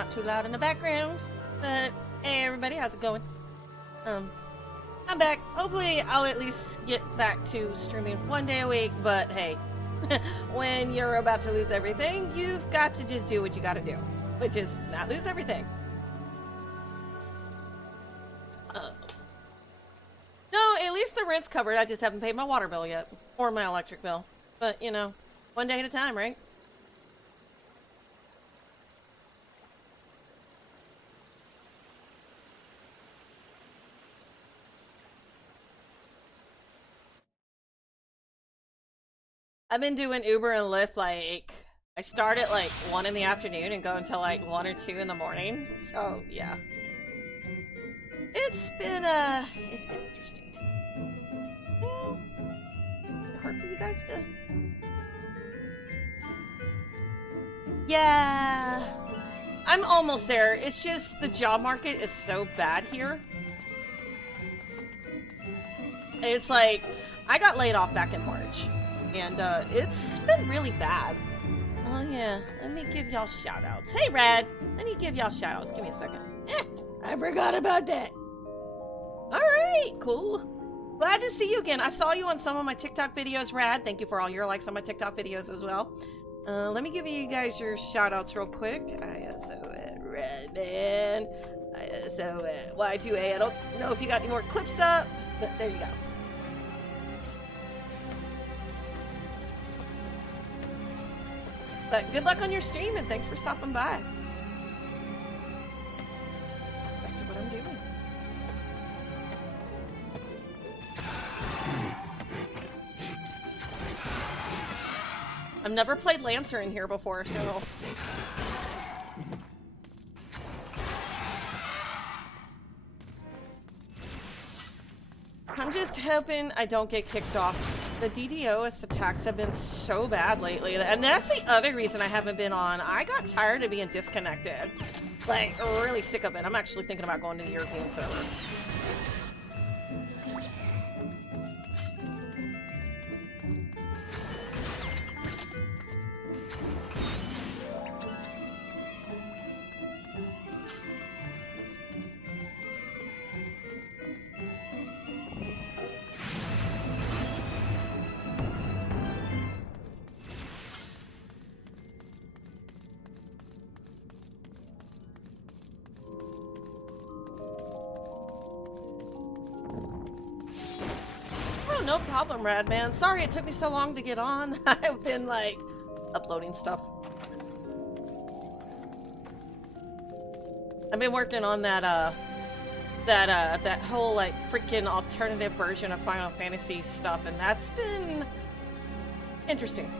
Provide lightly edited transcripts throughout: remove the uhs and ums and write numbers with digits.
not too loud in the background. But hey everybody, how's it going? I'm back. Hopefully I'll at least get back to streaming 1 day a week, but hey, when you're about to lose everything, you've got to just do what you gotta do, which is not lose everything. No, at least the rent's covered. I just haven't paid my water bill yet, or my electric bill. But, you know, 1 day at a time, right? I've been doing Uber and Lyft, like, I start at like 1 in the afternoon and go until like 1 or 2 in the morning. So, yeah. It's been interesting. Well, hard for you guys to... Yeah. I'm almost there. It's just the job market is so bad here. It's like, I got laid off back in March. And it's been really bad. Oh yeah, let me give y'all shout outs. Hey Rad, I need to give y'all shout outs. Give me a second. I forgot about that. Alright, cool. Glad to see you again. I saw you on some of my TikTok videos, Rad. Thank you for all your likes on my TikTok videos as well. Let me give you guys your shout outs real quick. Rad Man. Y2A. I don't know if you got any more clips up, but there you go. But good luck on your stream, and thanks for stopping by. Back to what I'm doing. I've never played Lancer in here before, so... I'm just hoping I don't get kicked off. The DDoS attacks have been so bad lately, and that's the other reason I haven't been on. I got tired of being disconnected. Like, really sick of it. I'm actually thinking about going to the European server. No problem, Rad Man. Sorry it took me so long to get on. I've been like uploading stuff. I've been working on that that whole like freaking alternative version of Final Fantasy stuff, and that's been interesting.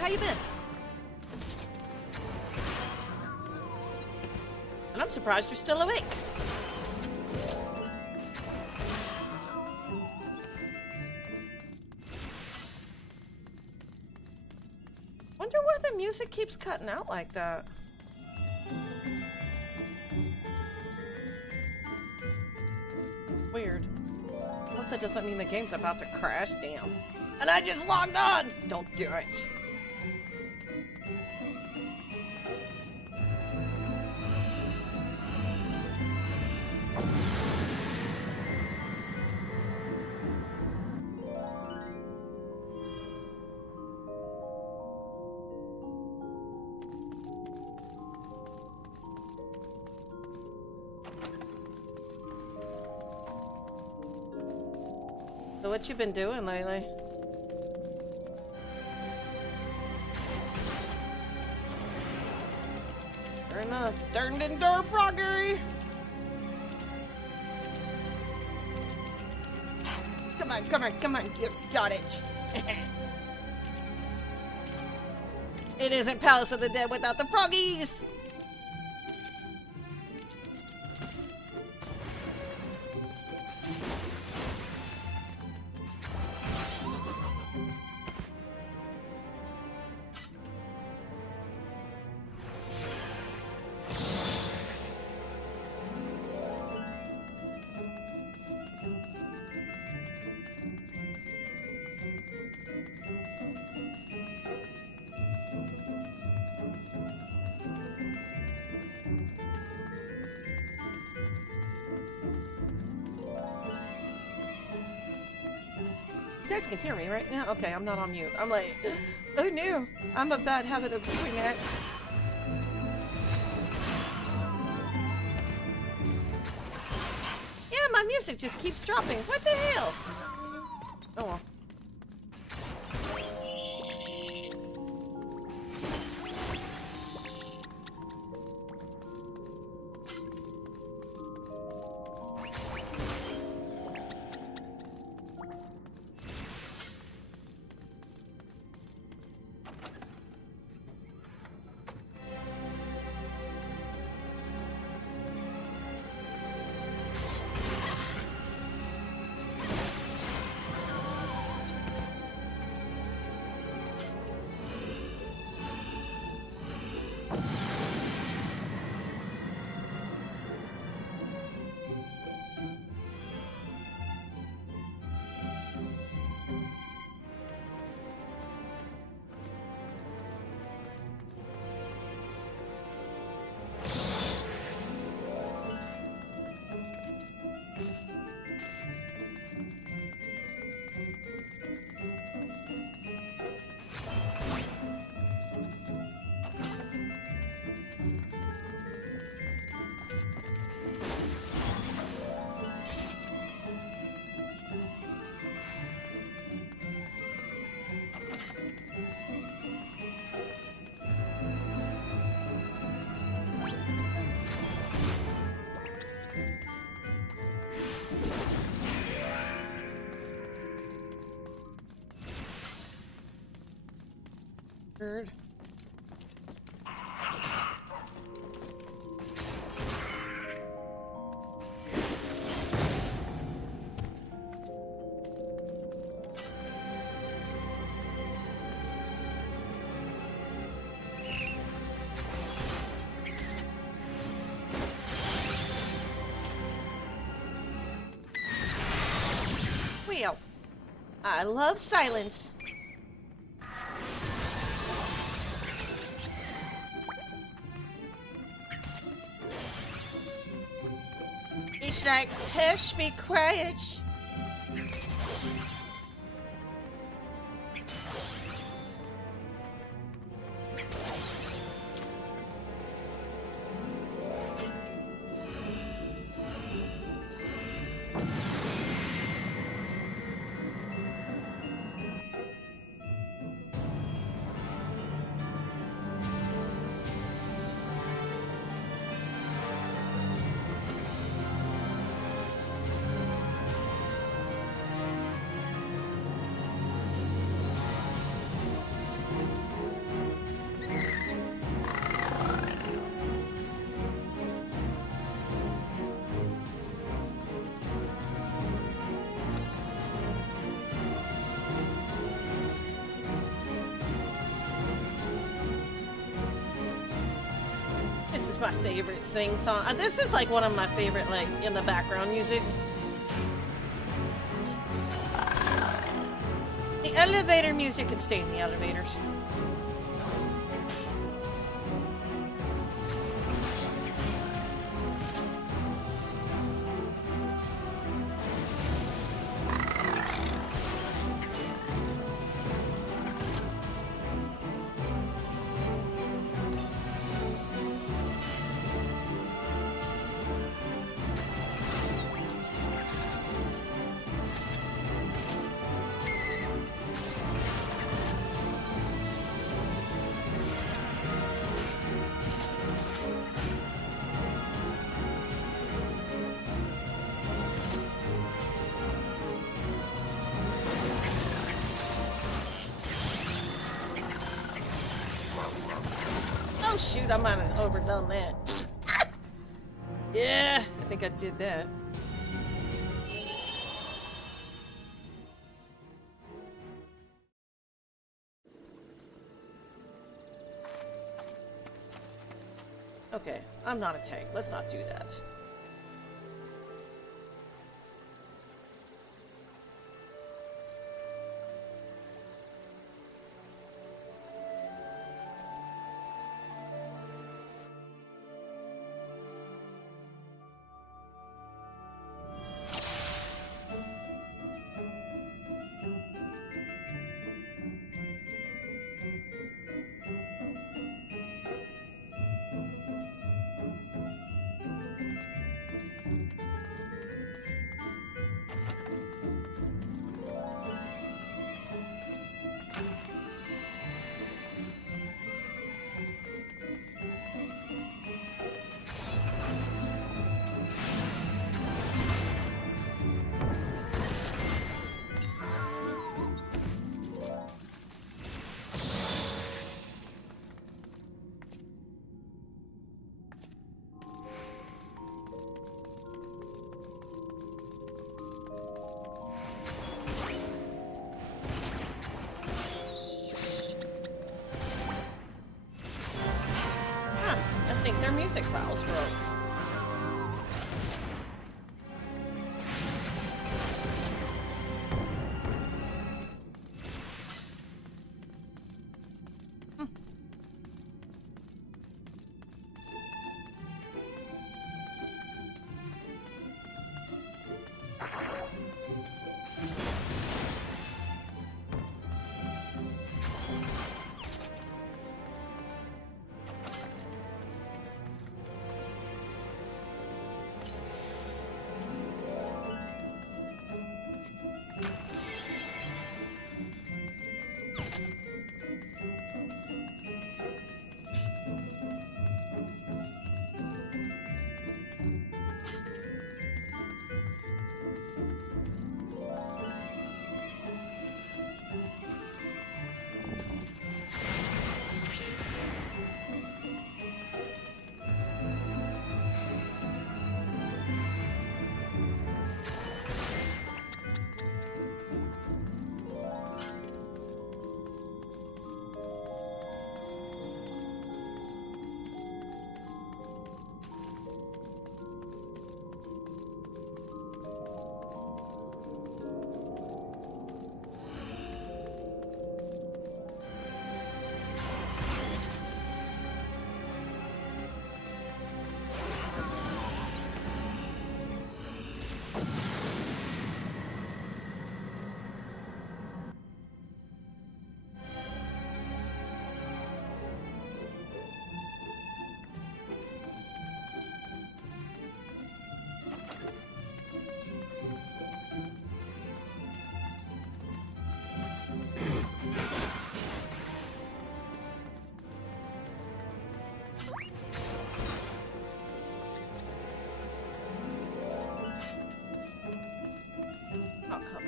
How you been? And I'm surprised you're still awake. Wonder why the music keeps cutting out like that. Weird. I hope that doesn't mean the game's about to crash, damn. And I just logged on! Don't do it. So what you been doing lately? Fair enough. Turned into a froggery! Come on, come on, come on, you got it. It isn't Palace of the Dead without the froggies! You guys can hear me, right? Yeah, okay, I'm not on mute. I'm like, oh no, I'm a bad habit of doing that. Yeah, my music just keeps dropping. What the hell? Oh well. Bird. Well, I love silence. It's like, hush, be quiet. My favorite sing song. This is like one of my favorite, like, in the background music. The elevator music could stay in the elevators. Oh shoot, I might have overdone that. Yeah, I think I did that. Okay, I'm not a tank. Let's not do that. think their music files broke. Oh, come on.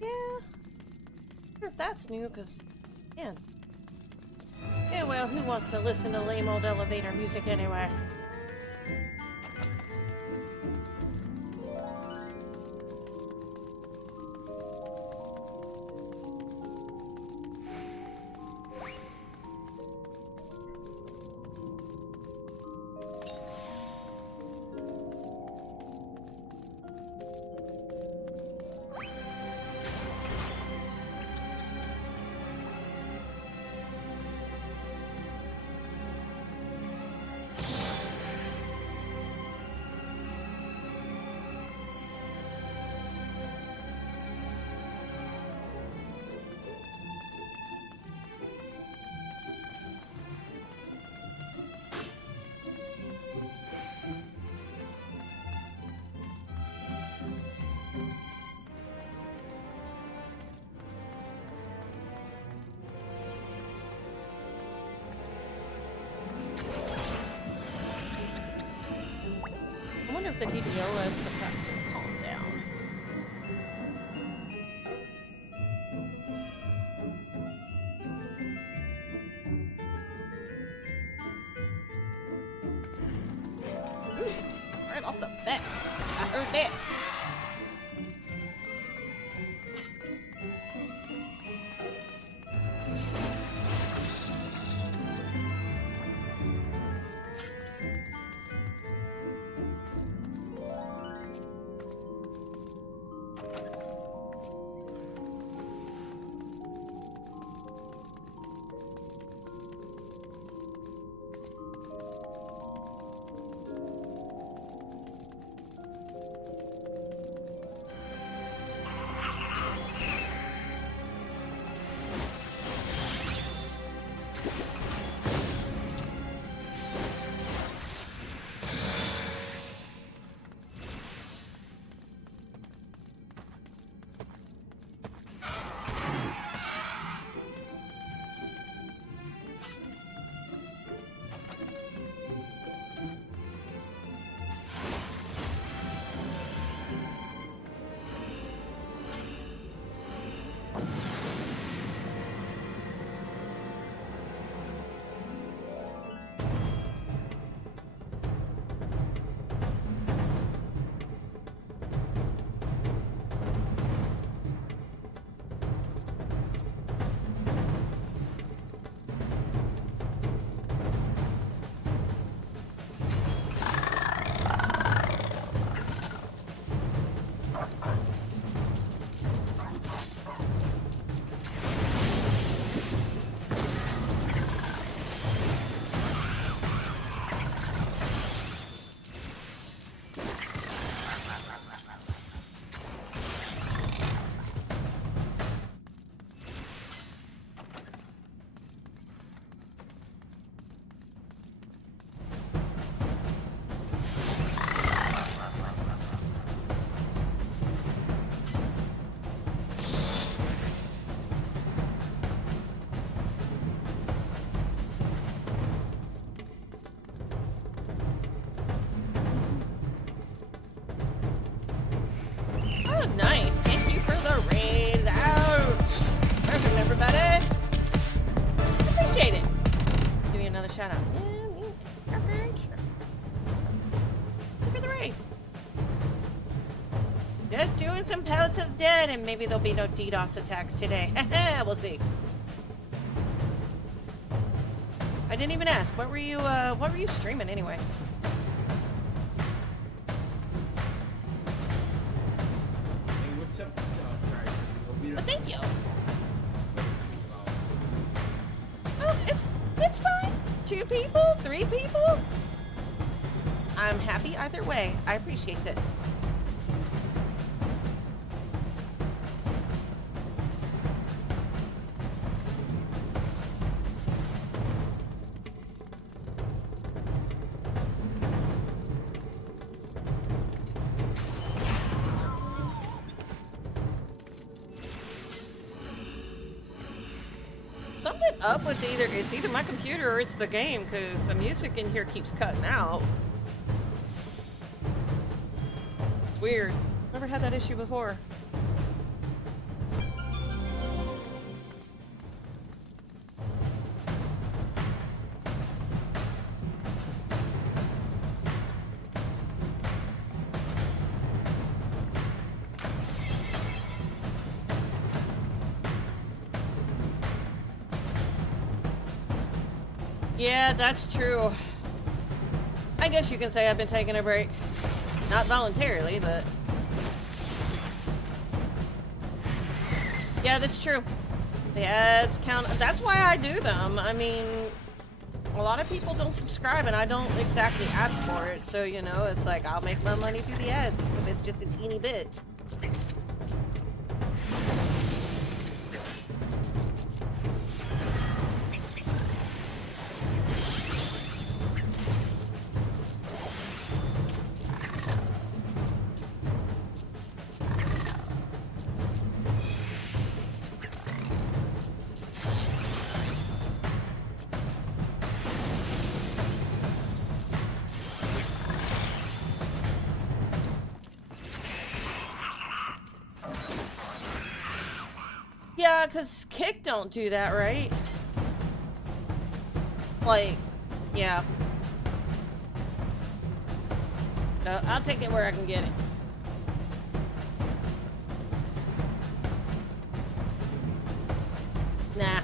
Yeah. I wonder if that's new, because, man. Yeah, well, who wants to listen to lame old elevator music anyway? I wonder if the DDoS attacks will calm down. Ooh, right off the bat. I heard that. Gods of the Dead, and maybe there'll be no DDoS attacks today. We'll see. I didn't even ask. What were you streaming anyway? Hey, what's up, But thank you. Oh, it's fine. 2 people, 3 people. I'm happy either way. I appreciate it. Something up with it's either my computer or it's the game, because the music in here keeps cutting out. It's weird. Never had that issue before. Yeah, that's true. I guess you can say I've been taking a break. Not voluntarily, but... yeah, that's true. The ads count. That's why I do them. I mean, a lot of people don't subscribe and I don't exactly ask for it. So, you know, it's like I'll make my money through the ads, even if it's just a teeny bit. Yeah, because Kick don't do that, right? Like, yeah. No, I'll take it where I can get it. Nah.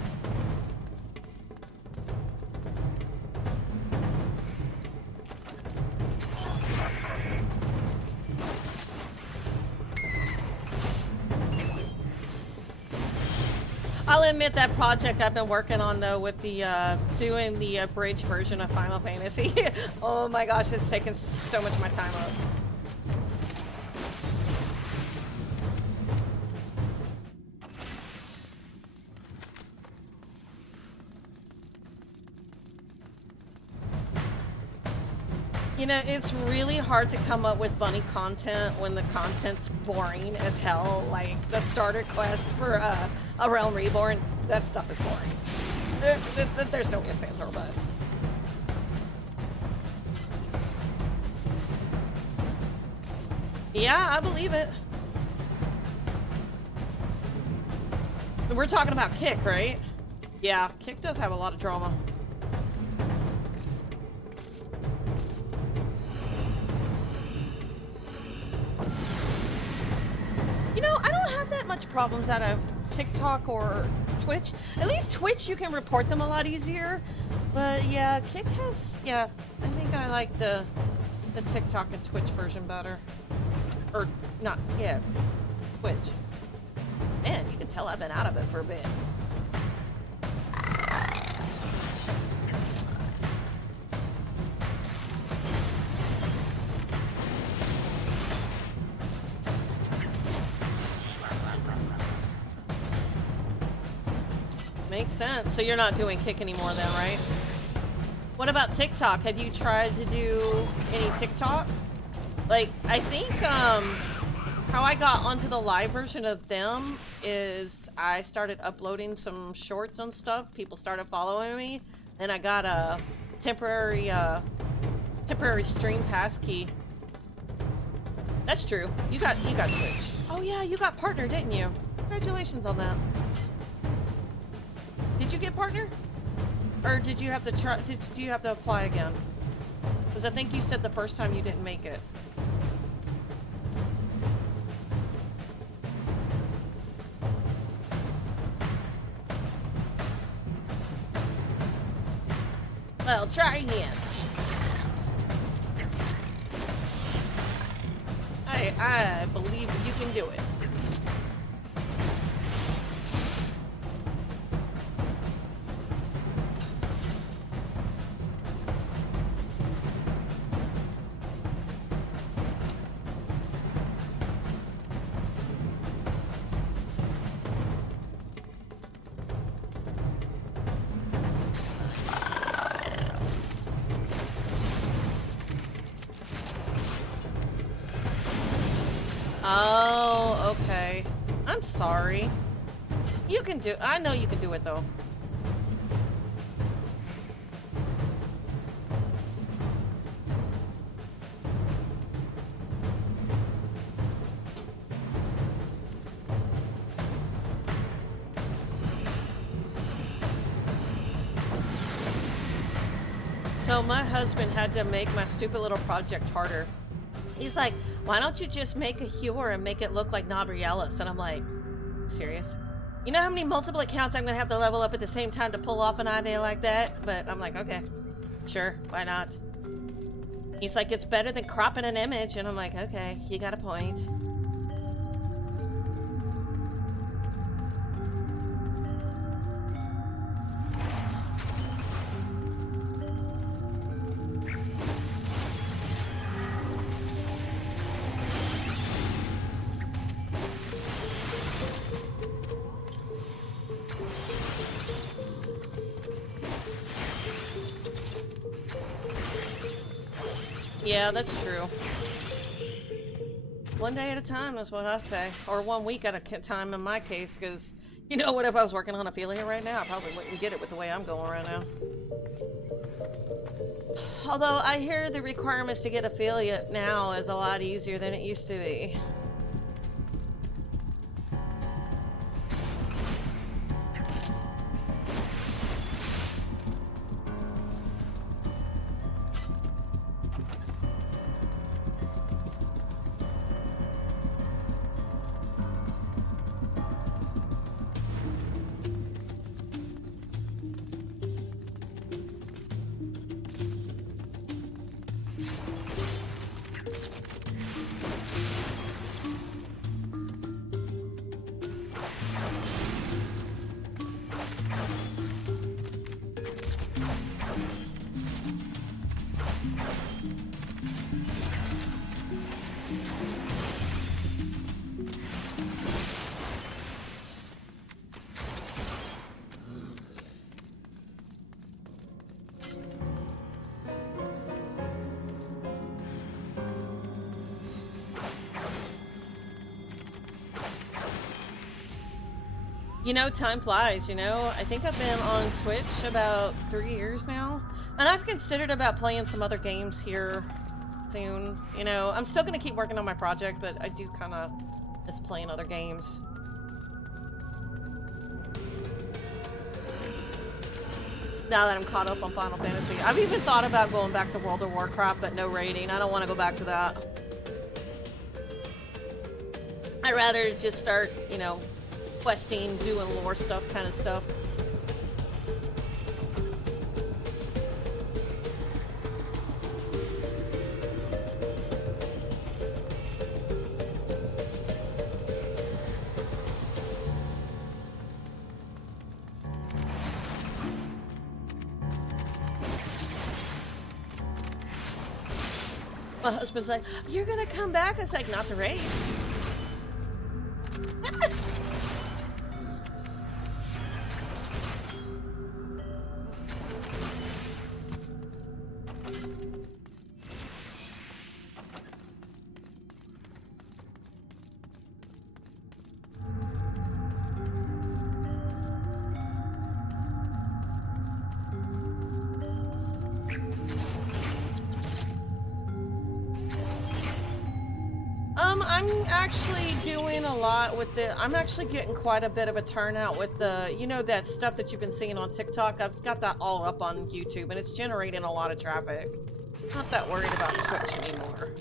I'll admit that project I've been working on though with the doing the abridged version of Final Fantasy. Oh my gosh, it's taken so much of my time up. You know, it's really hard to come up with bunny content when the content's boring as hell. Like the starter quest for A Realm Reborn, that stuff is boring. There's no ifs, ands, or buts. Yeah, I believe it. We're talking about Kick, right? Yeah, Kick does have a lot of drama. You know, I don't have that much problems out of TikTok or Twitch. At least Twitch, you can report them a lot easier. But yeah, Kick has, yeah, I think I like the TikTok and Twitch version better. Or, not, yeah, Twitch. Man, you can tell I've been out of it for a bit. Makes sense. So you're not doing Kick anymore then, right? What about TikTok? Have you tried to do any TikTok? Like, I think, how I got onto the live version of them is I started uploading some shorts and stuff. People started following me, and I got a temporary stream pass key. That's true. You got Twitch. Oh yeah, you got partner, didn't you? Congratulations on that. Did you get partner? Or did you have to try, do you have to apply again? Because I think you said the first time you didn't make it. Well, try again. I believe you can do it. Oh, okay. I'm sorry. You can do. I know you can do it though. So my husband had to make my stupid little project harder. He's like, why don't you just make a Hewar and make it look like Nabriellis? And I'm like, serious? You know how many multiple accounts I'm going to have to level up at the same time to pull off an idea like that? But I'm like, okay, sure, why not? He's like, it's better than cropping an image. And I'm like, okay, you got a point. Yeah, that's true. One day at a time is what I say. Or 1 week at a time in my case, because, you know what, if I was working on affiliate right now, I probably wouldn't get it with the way I'm going right now. Although, I hear the requirements to get affiliate now is a lot easier than it used to be. You know, time flies, you know? I think I've been on Twitch about 3 years now. And I've considered about playing some other games here soon. You know, I'm still gonna keep working on my project, but I do kind of miss playing other games. Now that I'm caught up on Final Fantasy. I've even thought about going back to World of Warcraft, but no raiding. I don't want to go back to that. I'd rather just start, you know, questing, doing lore stuff, kind of stuff. My husband's like, "You're gonna come back?" I was like, "Not to raid." I'm actually doing a lot with I'm actually getting quite a bit of a turnout with the, you know, that stuff that you've been seeing on TikTok. I've got that all up on YouTube and it's generating a lot of traffic. Not that worried about Twitch anymore.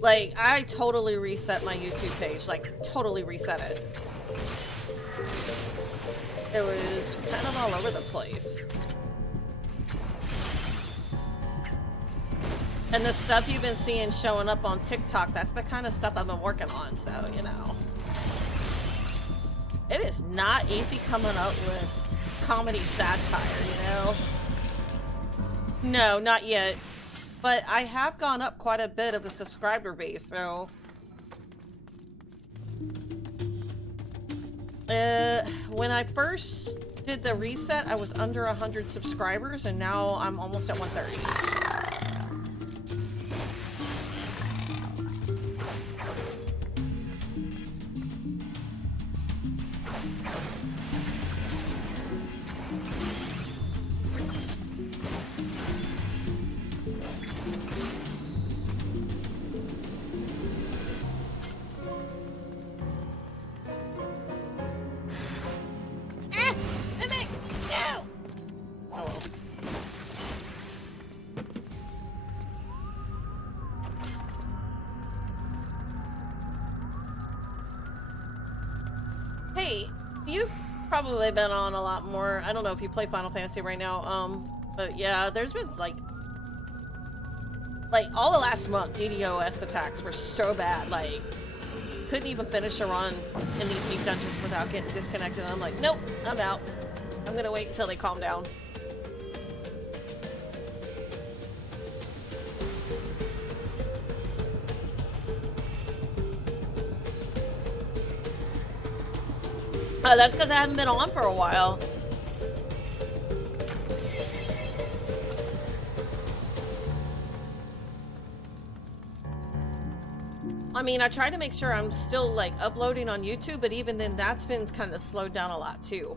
Like, I totally reset my YouTube page. Like, totally reset it. It was kind of all over the place. And the stuff you've been seeing showing up on TikTok, that's the kind of stuff I've been working on, so, you know. It is not easy coming up with comedy satire, you know? No, not yet. But I have gone up quite a bit of the subscriber base, so... when I first did the reset, I was under 100 subscribers, and now I'm almost at 130. Probably been on a lot more. I don't know if you play Final Fantasy right now, but yeah, there's been like all the last month DDoS attacks were so bad, like couldn't even finish a run in these deep dungeons without getting disconnected. I'm like, nope, I'm out. I'm gonna wait until they calm down. That's because I haven't been on for a while. I mean, I try to make sure I'm still, like, uploading on YouTube, but even then, that's been kind of slowed down a lot, too.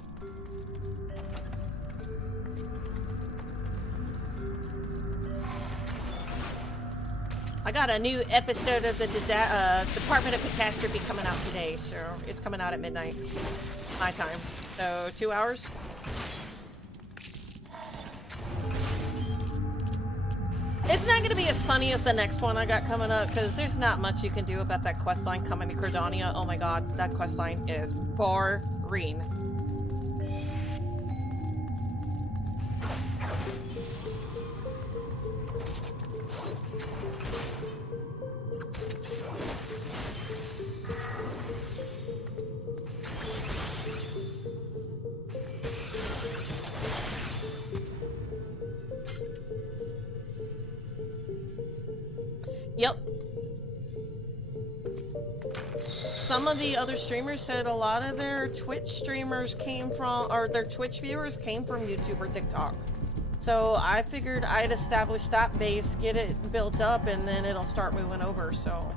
I got a new episode of the Department of Catastrophe coming out today, so it's coming out at midnight, my time. So 2 hours. It's not going to be as funny as the next one I got coming up, because there's not much you can do about that questline coming to Credania. Oh my god, that questline is boring. Yep. Some of the other streamers said a lot of their Twitch streamers came from, or their Twitch viewers came from YouTube or TikTok. So I figured I'd establish that base, get it built up, and then it'll start moving over, so.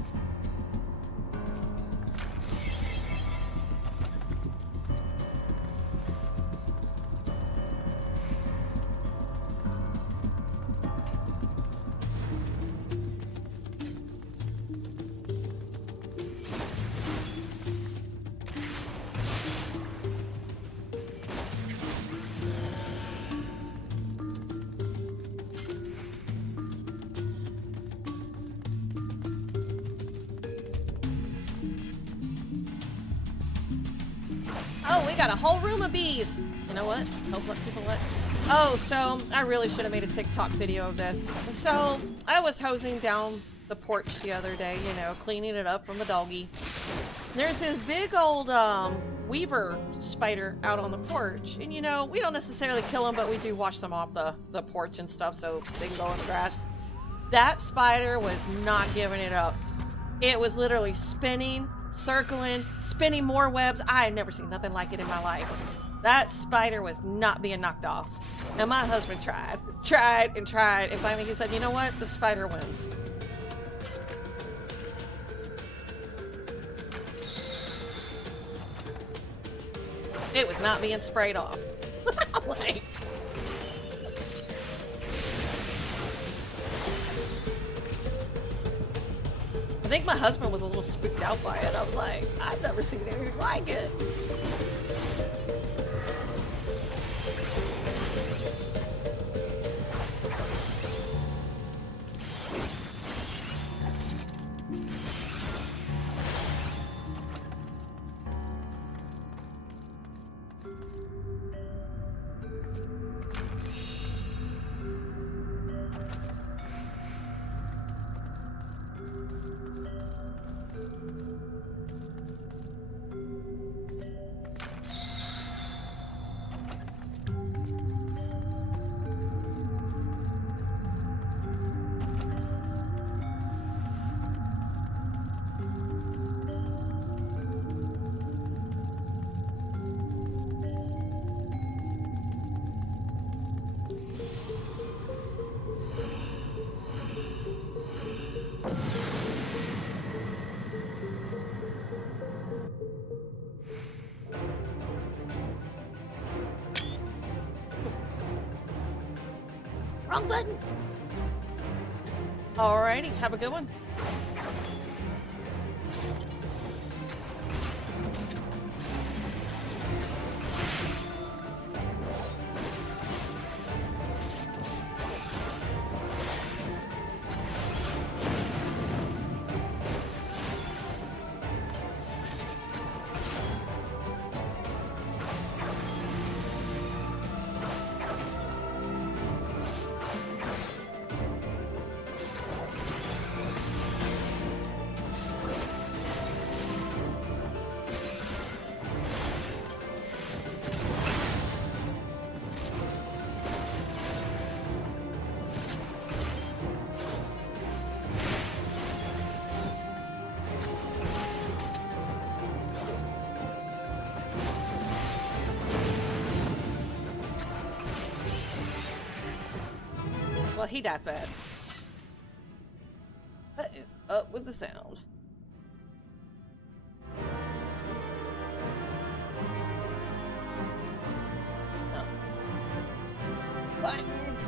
We got a whole room of bees. You know what? Don't let people let. Oh, so I really should have made a TikTok video of this. So I was hosing down the porch the other day, you know, cleaning it up from the doggy. There's this big old weaver spider out on the porch, and you know, we don't necessarily kill them, but we do wash them off the porch and stuff so they can go in the grass. That spider was not giving it up. It was literally spinning, circling, spinning more webs. I had never seen nothing like it in my life. That spider was not being knocked off. Now my husband tried, and finally he said, you know what? The spider wins. It was not being sprayed off. Like, I think my husband was a little spooked out by it. I was like, I've never seen anything like it. Wrong button! Alrighty, have a good one. Well, he died fast. What is up with the sound? Oh. Button.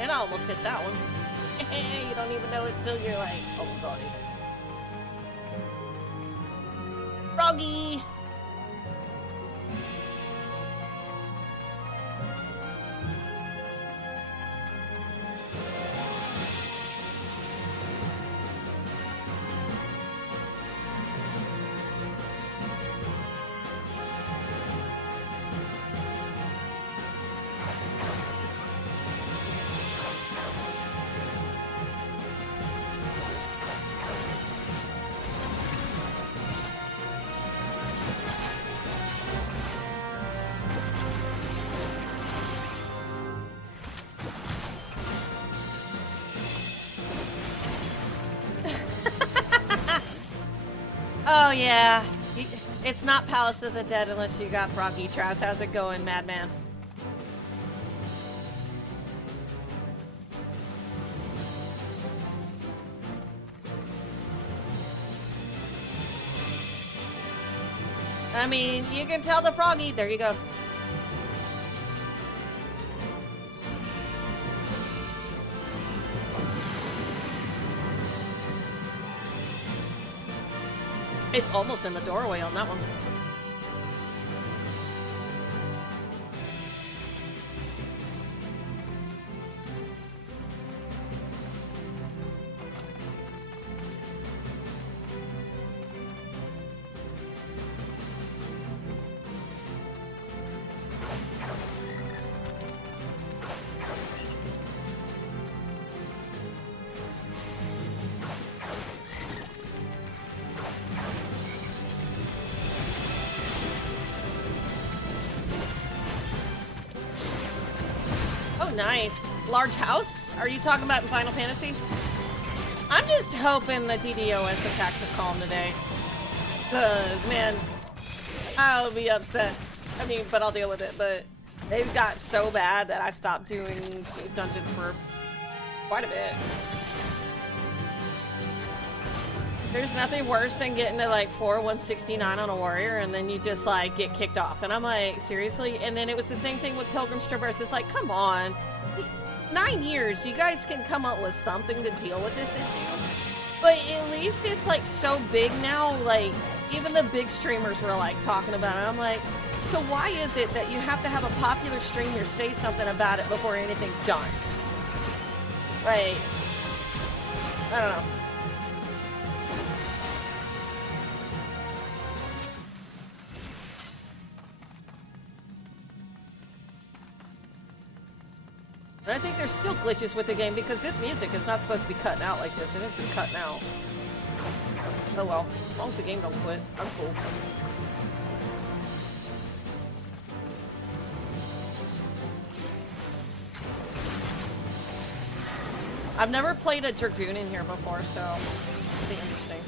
And I almost hit that one. You don't even know it until you're like, oh god. Froggy! Oh yeah, it's not Palace of the Dead unless you got Froggy Traps. How's it going, Madman? I mean, you can tell the Froggy. There you go. It's almost in the doorway on that one. Nice. Large house? Are you talking about in Final Fantasy? I'm just hoping the DDoS attacks are calm today. Cause, man, I'll be upset. I mean, but I'll deal with it. But they've got so bad that I stopped doing dungeons for quite a bit. There's nothing worse than getting to like floor 169 on a warrior and then you just like get kicked off. And I'm like, seriously? And then it was the same thing with Pilgrim's Traverse. It's like, come on. 9 years, you guys can come up with something to deal with this issue. But at least it's like so big now, like even the big streamers were like talking about it. I'm like, so why is it that you have to have a popular streamer say something about it before anything's done? Like, I don't know. And I think there's still glitches with the game because this music is not supposed to be cutting out like this. It has been cutting out. Oh well, as long as the game don't quit, I'm cool. I've never played a Dragoon in here before, so it'll be interesting.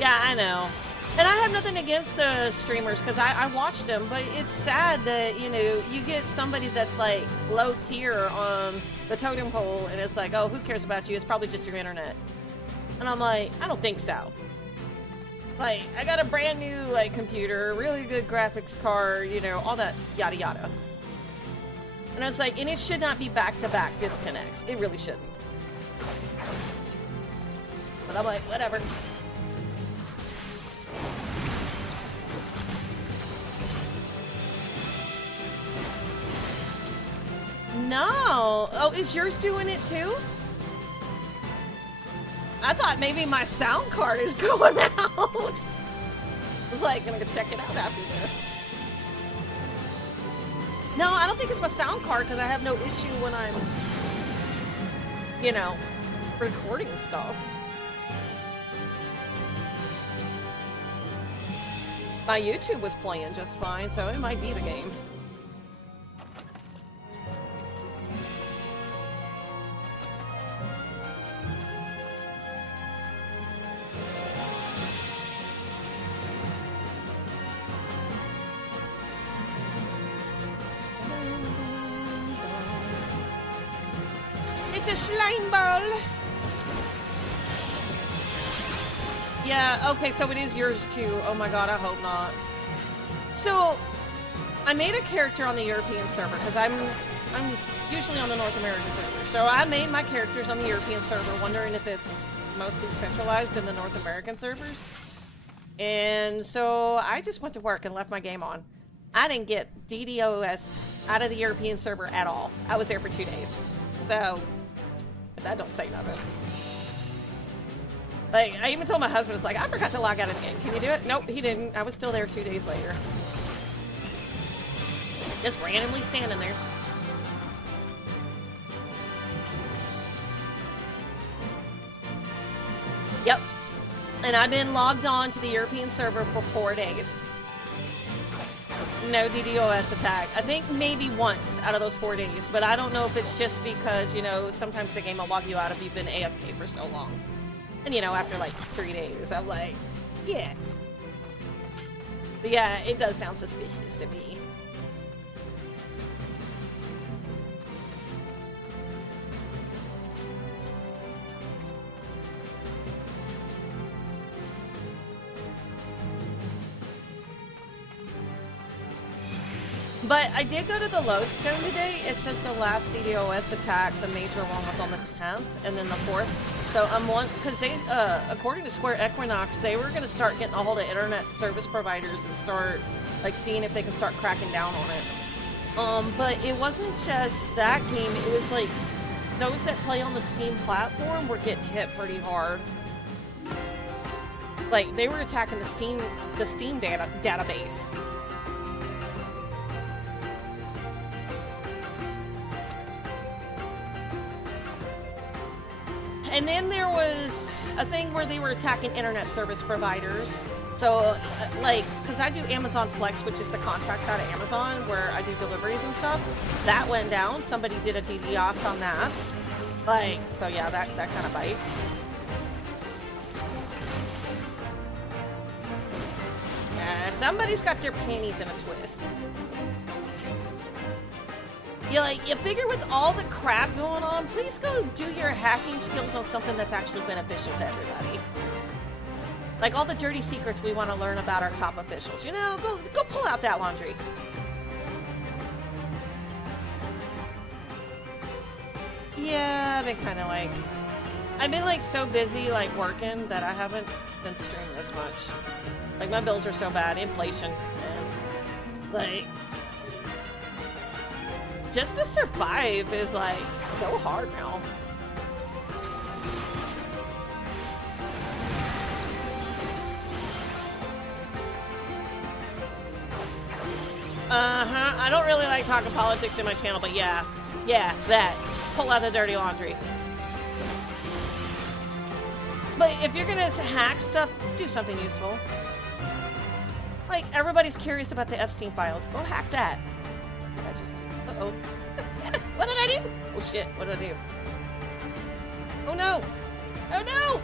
Yeah, I know. And I have nothing against the streamers because I watch them, but it's sad that, you know, you get somebody that's like low tier on the totem pole and it's like, oh, who cares about you? It's probably just your internet. And I'm like, I don't think so. Like, I got a brand new like computer, really good graphics card, you know, all that yada yada. And it's like, and it should not be back-to-back disconnects. It really shouldn't. But I'm like, whatever. No. Oh, is yours doing it too? I thought maybe my sound card is going out. I was like, gonna go check it out after this. No, I don't think it's my sound card because I have no issue when I'm, you know, recording stuff. My YouTube was playing just fine, so it might be the game. It's a slime ball. Yeah, okay, so it is yours too. Oh my god, I hope not. So, I made a character on the European server because I'm usually on the North American server. So I made my characters on the European server, wondering if it's mostly centralized in the North American servers. And so I just went to work and left my game on. I didn't get DDoS'd out of the European server at all. I was there for 2 days. So, that don't say nothing. Like, I even told my husband, it's like, I forgot to log out of the game. Can you do it? Nope, he didn't. I was still there 2 days later. Just randomly standing there. Yep. And I've been logged on to the European server for 4 days. No DDoS attack. I think maybe once out of those 4 days, but I don't know if it's just because, you know, sometimes the game will log you out if you've been AFK for so long. And, you know, after like 3 days, I'm like, yeah. But yeah, it does sound suspicious to me. But I did go to the lodestone today. It says the last DDoS attack, the major one, was on the 10th, and then the 4th. So I'm one, because they, according to Square Equinox, they were going to start getting a hold of internet service providers and start, like, seeing if they can start cracking down on it. But it wasn't just that game. It was like those that play on the Steam platform were getting hit pretty hard. Like, they were attacking the Steam database. And then there was, a thing where they were attacking internet service providers. So, like, because I do Amazon Flex, which is the contracts out of Amazon where I do deliveries and stuff. That went down. Somebody did a DDoS on that. Like, so yeah, that kind of bites. Somebody's got their panties in a twist. You figure with all the crap going on, please go do your hacking skills on something that's actually beneficial to everybody. Like all the dirty secrets we want to learn about our top officials. You know, go pull out that laundry. Yeah, I've been kind of like... I've been like so busy like working that I haven't been streaming as much. Like my bills are so bad, inflation, and like... Just to survive is like so hard now. I don't really like talking politics in my channel, but yeah, that. Pull out the dirty laundry. But if you're gonna hack stuff, do something useful. Like everybody's curious about the Epstein files. Go hack that. I just. Uh-oh. What did I do? Oh shit, what did I do? Oh no! Oh no!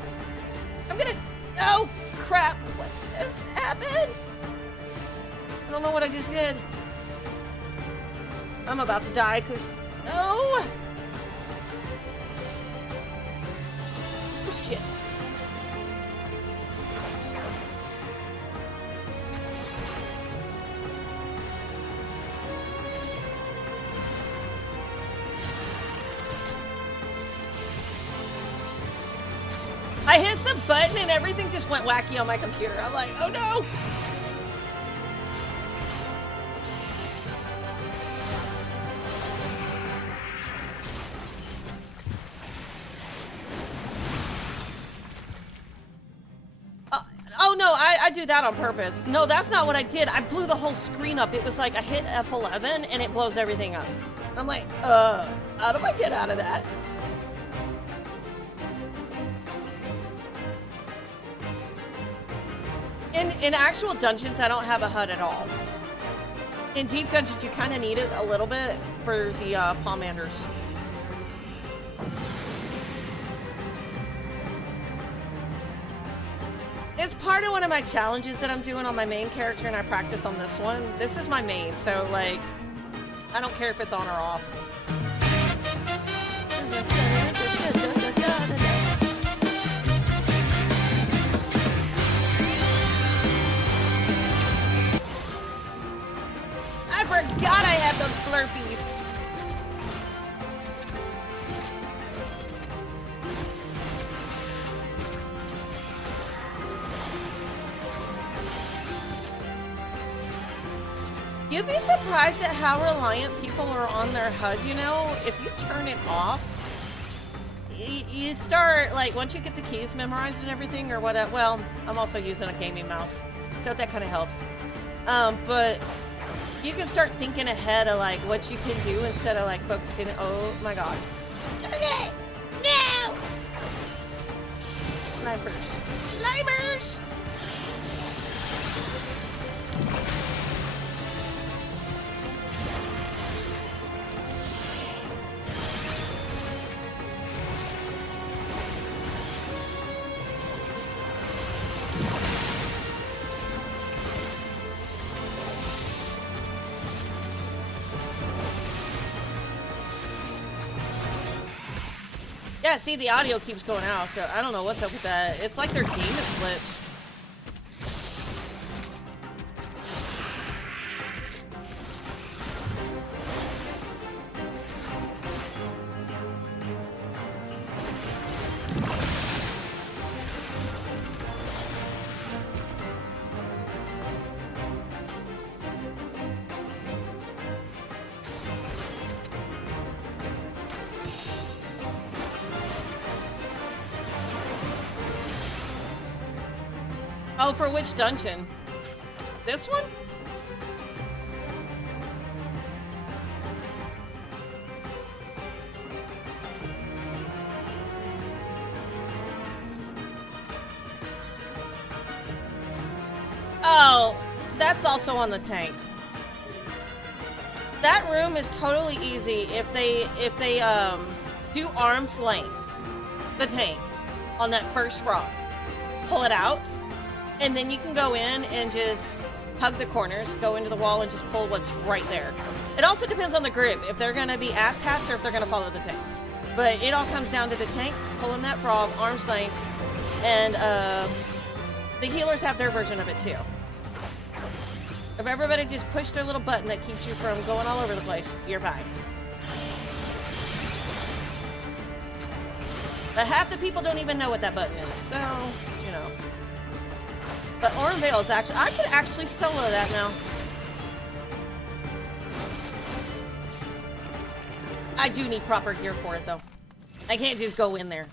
I'm gonna... Oh, crap! What just happened? I don't know what I just did. I'm about to die, because... No! Oh shit. I hit some button and everything just went wacky on my computer. I'm like, oh no! Oh no, I do that on purpose. No, that's not what I did. I blew the whole screen up. It was like I hit F11 and it blows everything up. I'm like, how do I get out of that? In actual dungeons, I don't have a HUD at all. In deep dungeons, you kind of need it a little bit for the pomanders. It's part of one of my challenges that I'm doing on my main character, and I practice on this one. This is my main, so like, I don't care if it's on or off. I forgot I had those Flurpies. You'd be surprised at how reliant people are on their HUD, you know? If you turn it off, you start, like, once you get the keys memorized and everything, or whatever. Well, I'm also using a gaming mouse, so that kind of helps. But you can start thinking ahead of, like, what you can do instead of, like, focusing. Oh, my God. Okay! No! Snipers. Snipers! Yeah, see, the audio keeps going out, so I don't know what's up with that. It's like their game is glitched. Oh, for which dungeon? This one? That's also on the tank. That room is totally easy if they do arm's length the tank on that first rock. Pull it out, and then you can go in and just hug the corners, go into the wall, and just pull what's right there. It also depends on the group, if they're going to be asshats or if they're going to follow the tank. But it all comes down to the tank, pulling that frog, arm's length, and the healers have their version of it too. If everybody just push their little button that keeps you from going all over the place, you're fine. But half the people don't even know what that button is, so, you know. But Oran Vale is actually, I could actually solo that now. I do need proper gear for it though. I can't just go in there.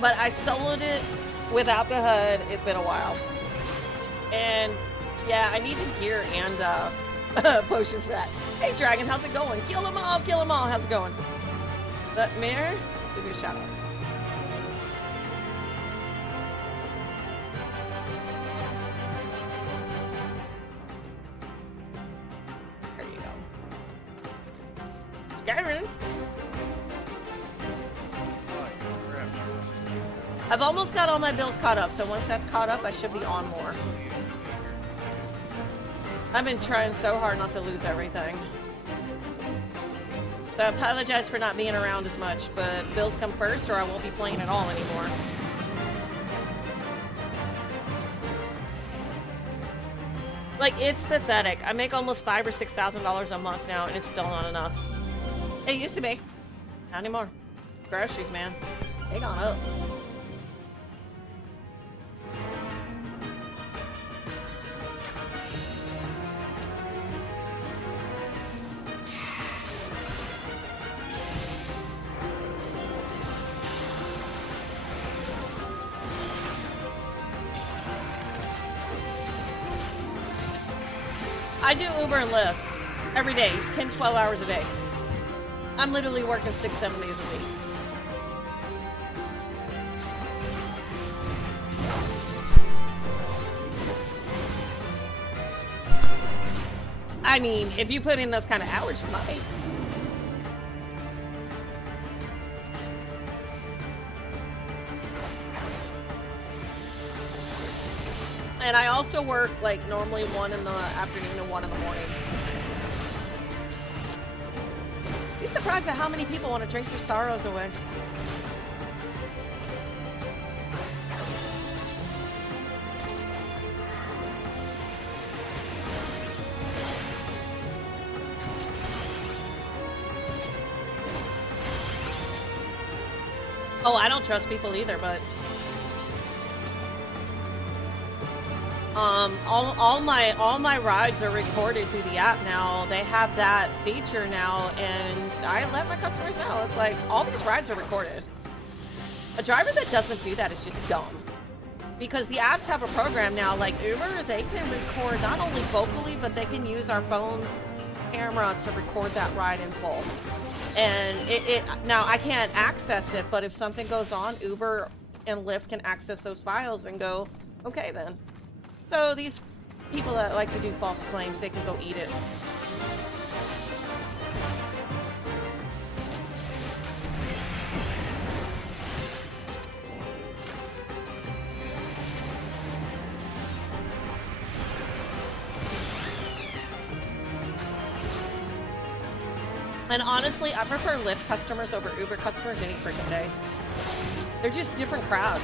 But I soloed it without the HUD. It's been a while. And yeah, I needed gear and potions for that. Hey Dragon, how's it going? Kill them all, kill them all. How's it going? But Mirror, give you a shout out. There you go. Skyrim. I've almost got all my bills caught up, so once that's caught up, I should be on more. I've been trying so hard not to lose everything. So I apologize for not being around as much, but bills come first or I won't be playing at all anymore. Like, it's pathetic. I make almost $5,000 or $6,000 a month now, and it's still not enough. It used to be. Not anymore. Groceries, man. They gone up. I do Uber and Lyft every day, 10, 12 hours a day. I'm literally working 6, 7 days a week. I mean, if you put in those kind of hours, you might. And I also work, like, normally 1 in the afternoon and 1 in the morning. Be surprised at how many people want to drink their sorrows away. Oh, I don't trust people either, but all my rides are recorded through the app now. They have that feature now, and I let my customers know. It's like, all these rides are recorded. A driver that doesn't do that is just dumb. Because the apps have a program now, like Uber, they can record not only vocally, but they can use our phone's camera to record that ride in full. And now I can't access it, but if something goes on, Uber and Lyft can access those files and go, okay then. So these people that like to do false claims, they can go eat it. And honestly, I prefer Lyft customers over Uber customers any freaking day. They're just different crowd.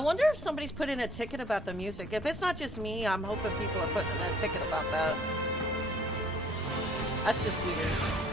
I wonder if somebody's put in a ticket about the music. If it's not just me, I'm hoping people are putting in a ticket about that. That's just weird.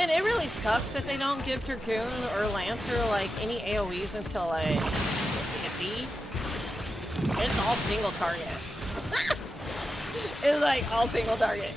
And it really sucks that they don't give Dragoon or Lancer like any AoEs until like B. It's all single target. It's like all single target.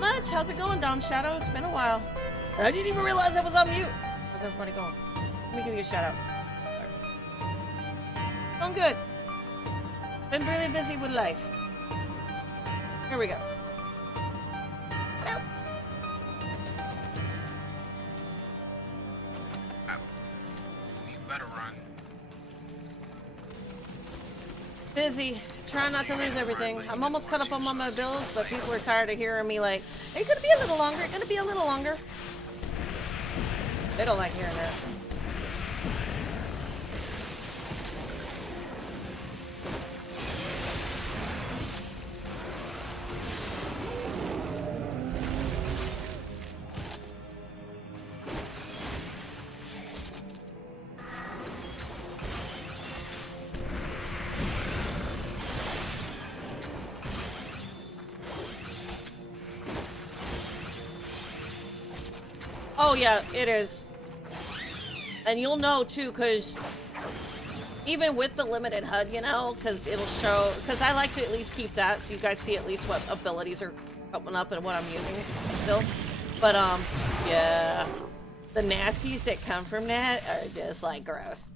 Not much. How's it going, Dom Shadow? It's been a while. I didn't even realize I was on mute. How's everybody going? Let me give you a shout out. Going good. Been really busy with life. Here we go. Well. You better run. Busy. Trying not to lose everything. I'm almost caught up on my bills, but people are tired of hearing me like, hey, it's gonna be a little longer, it's gonna be a little longer. They don't like hearing that. Oh yeah, it is. And you'll know too, because even with the limited HUD, you know, because it'll show, because I like to at least keep that so you guys see at least what abilities are coming up and what I'm using still. But yeah, the nasties that come from that are just like gross.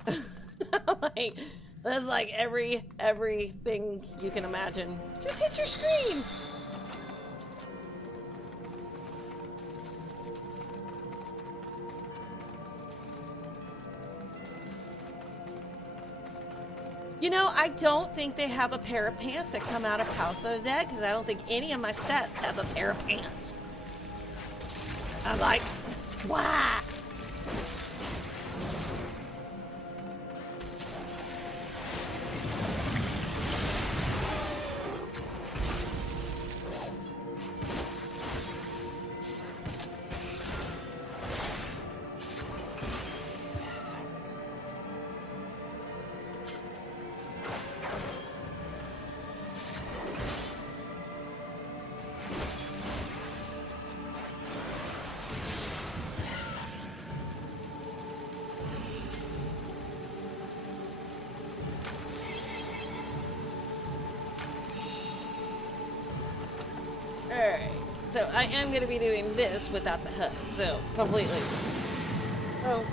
Like, that's like everything you can imagine. Just hit your screen. You know, I don't think they have a pair of pants that come out of House of the Dead, because I don't think any of my sets have a pair of pants. I'm like, why? Alright, so I am going to be doing this without the HUD, so completely. So,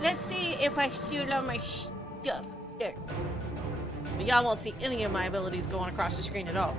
let's see if I shoot all my stuff. There. But y'all won't see any of my abilities going across the screen at all.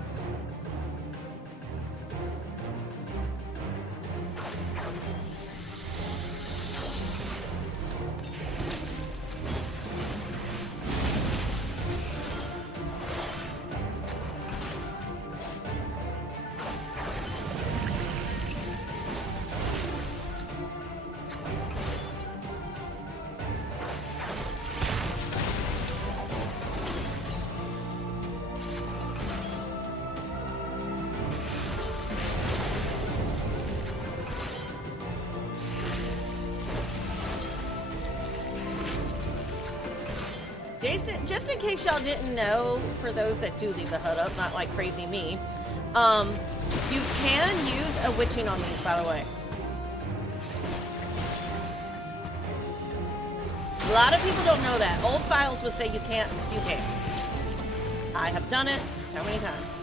Just in case y'all didn't know, for those that do leave the HUD up, not like crazy me, you can use a witching on these, by the way. A lot of people don't know that. Old files would say you can't, you can. I have done it so many times.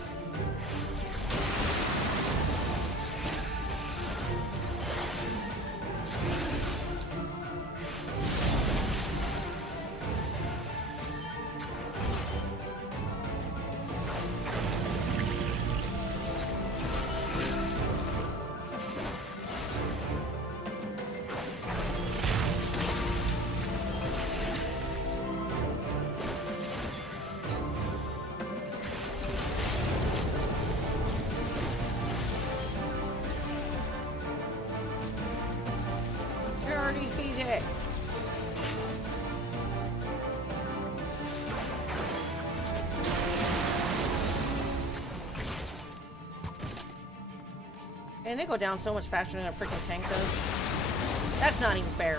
And they go down so much faster than a freaking tank does. That's not even fair.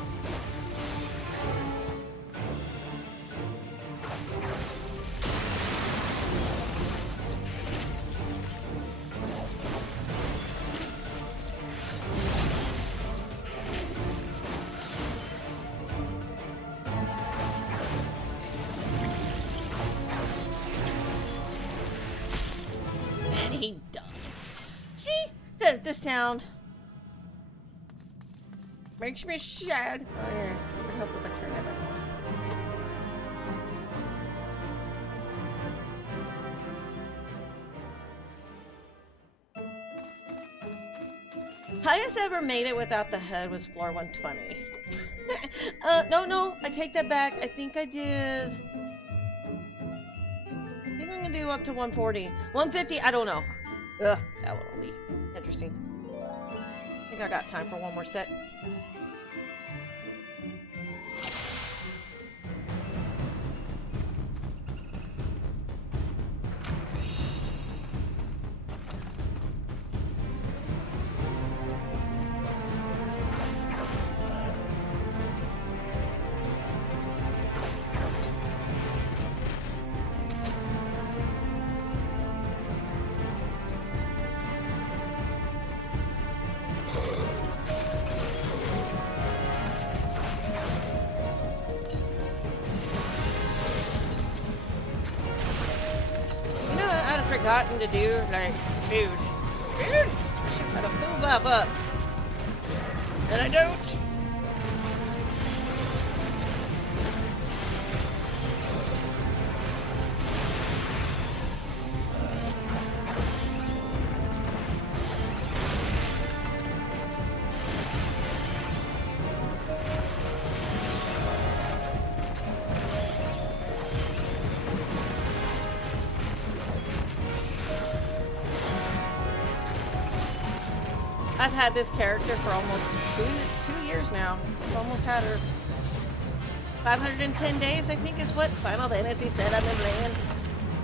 And he does. See? the sound. Makes me sad. Oh, here. It would help if I turn that back on. Highest ever made it without the head was floor 120. No, I take that back. I think I did. I think I'm gonna do up to 140. 150, I don't know. Ugh, that will be interesting. I think I got time for one more set. Forgotten to do, like, food. I should have a food buff up. And I don't. I've had this character for almost two years now. I've almost had her. 510 days, I think, is what Final Fantasy said I've been playing.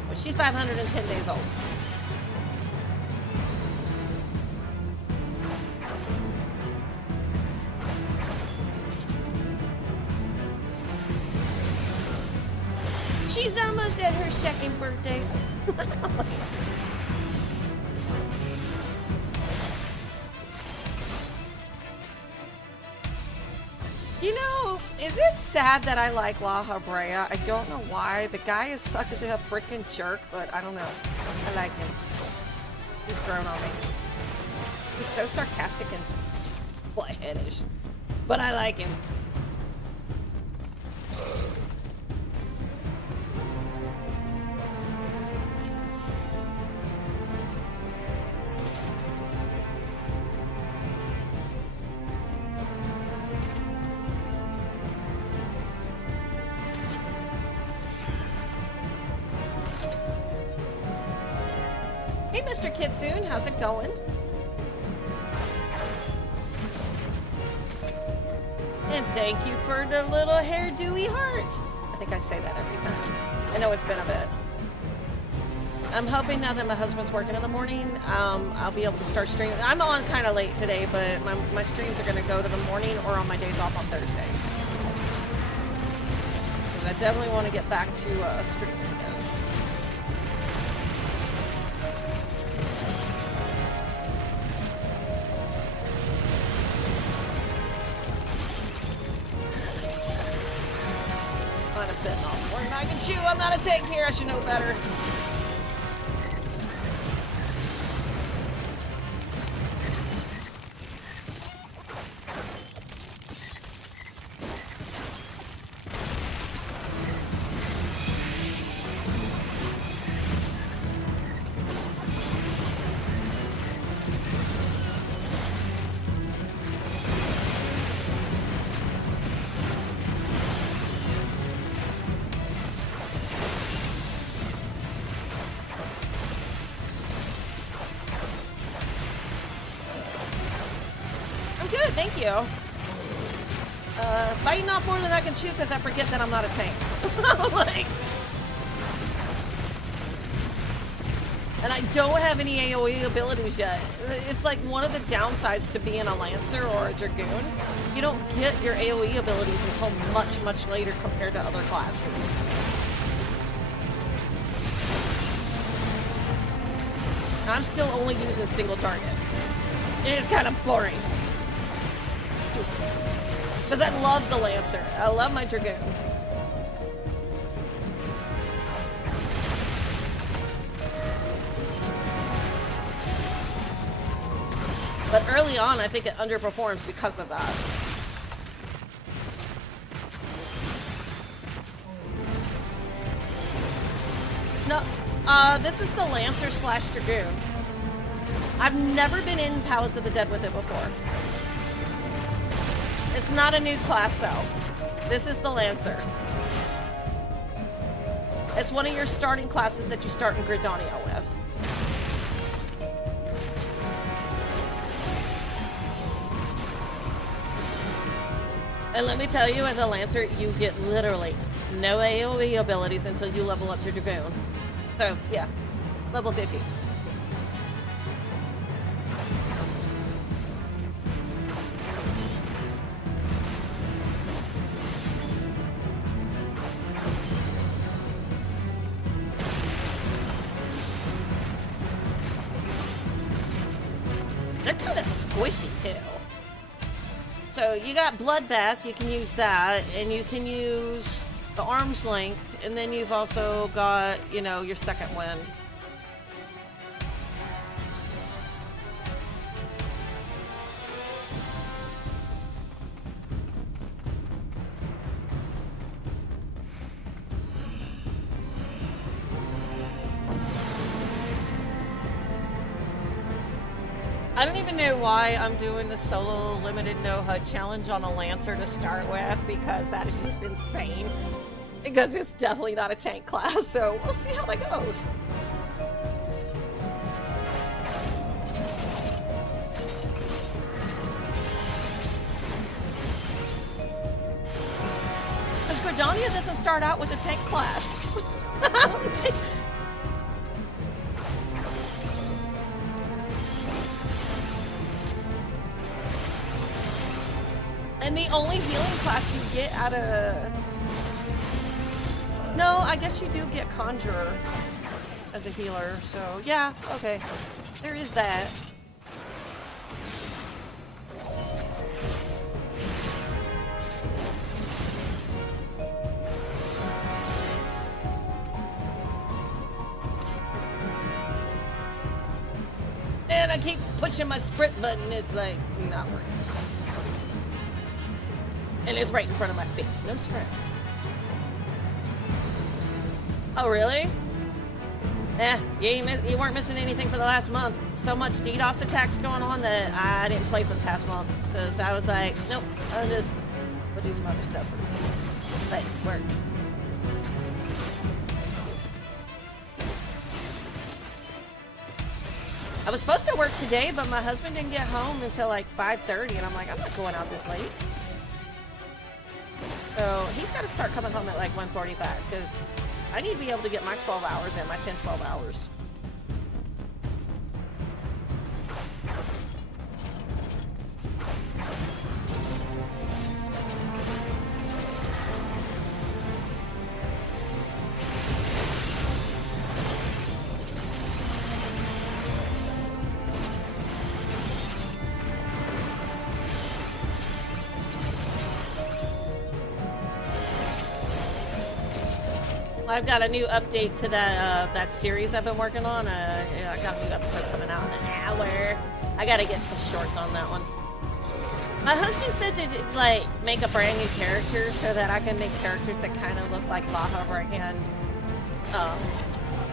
Well, she's 510 days old. She's almost at her second birthday. You know, is it sad that I like La Habrea? I don't know why. The guy is suck as a freaking jerk, but I don't know. I like him. He's grown on me. He's so sarcastic and butt-headish. But I like him. Hey, Mr. Kitsune, how's it going? And thank you for the little hairdo-y heart. I think I say that every time. I know it's been a bit. I'm hoping now that my husband's working in the morning, I'll be able to start streaming. I'm on kind of late today, but my streams are going to go to the morning or on my days off on Thursdays. Because I definitely want to get back to streaming again. I can chew. I'm not a tank here. I should know better. Good, thank you. Biting off more than I can chew because I forget that I'm not a tank. Like, and I don't have any AoE abilities yet. It's like one of the downsides to being a Lancer or a Dragoon. You don't get your AoE abilities until much, much later compared to other classes. I'm still only using single target. It is kind of boring. Stupid. Because I love the Lancer. I love my Dragoon. But early on, I think it underperforms because of that. No, this is the Lancer / Dragoon. I've never been in Palace of the Dead with it before. It's not a new class, though. This is the Lancer. It's one of your starting classes that you start in Gridania with. And let me tell you, as a Lancer, you get literally no AoE abilities until you level up to Dragoon. So, yeah, level 50. They're kind of squishy, too. So you got Bloodbath, you can use that, and you can use the Arm's Length, and then you've also got, you know, your Second Wind. I don't even know why I'm doing the solo limited no HUD challenge on a Lancer to start with, because that is just insane. Because it's definitely not a tank class, so we'll see how that goes. Because Gridania doesn't start out with a tank class. And the only healing class you get out of... No, I guess you do get Conjurer as a healer, so yeah, okay. There is that. And I keep pushing my sprint button, it's like, not working. And it's right in front of my face. No sprint. Oh, really? You weren't missing anything for the last month. So much DDoS attacks going on that I didn't play for the past month. Because I was like, nope, I'll do some other stuff for the kids. Like, work. I was supposed to work today, but my husband didn't get home until like 5:30, and I'm like, I'm not going out this late. So he's got to start coming home at like 1:45 because I need to be able to get my 12 hours in, my 10-12 hours. I've got a new update to that series I've been working on. I got a new episode coming out in an hour. I gotta get some shorts on that one. My husband said to like make a brand new character so that I can make characters that kind of look like La Havre and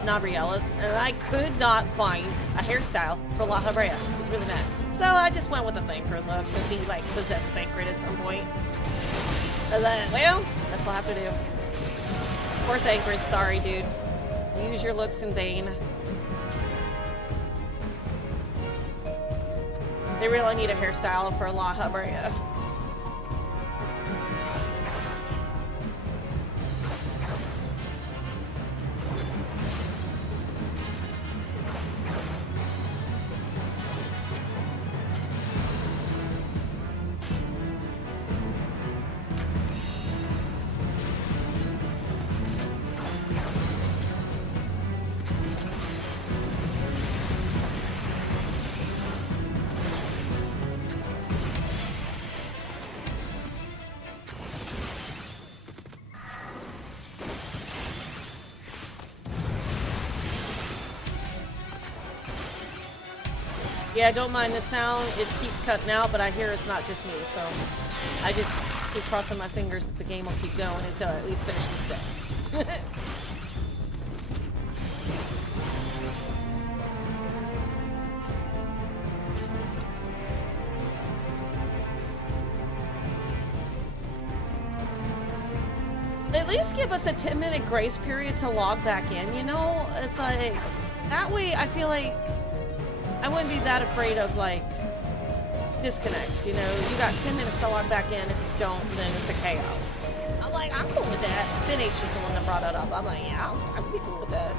Nabriella's, and I could not find a hairstyle for La Havre. It was really mad. So I just went with a Thancred look since he like possessed Thancred at some point. I was like, well, that's what I'll have to do. Poor Thancred, sorry, dude. Use your looks in vain. They really need a hairstyle for La Habrea. Yeah, don't mind the sound. It keeps cutting out, but I hear it's not just me, so I just keep crossing my fingers that the game will keep going until I at least finish the set. At least give us a 10-minute grace period to log back in, you know? It's like, that way I feel like I wouldn't be that afraid of, like, disconnects, you know? You got 10 minutes to log back in. If you don't, then it's a KO. I'm like, I'm cool with that. Then H is the one that brought it up. I'm like, yeah, I'll be cool with that.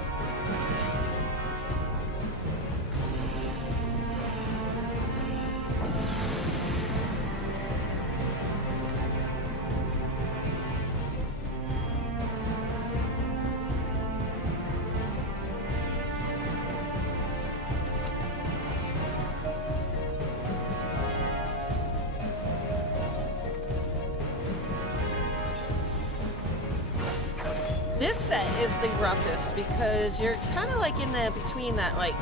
This set is the roughest because you're kind of like in the between that like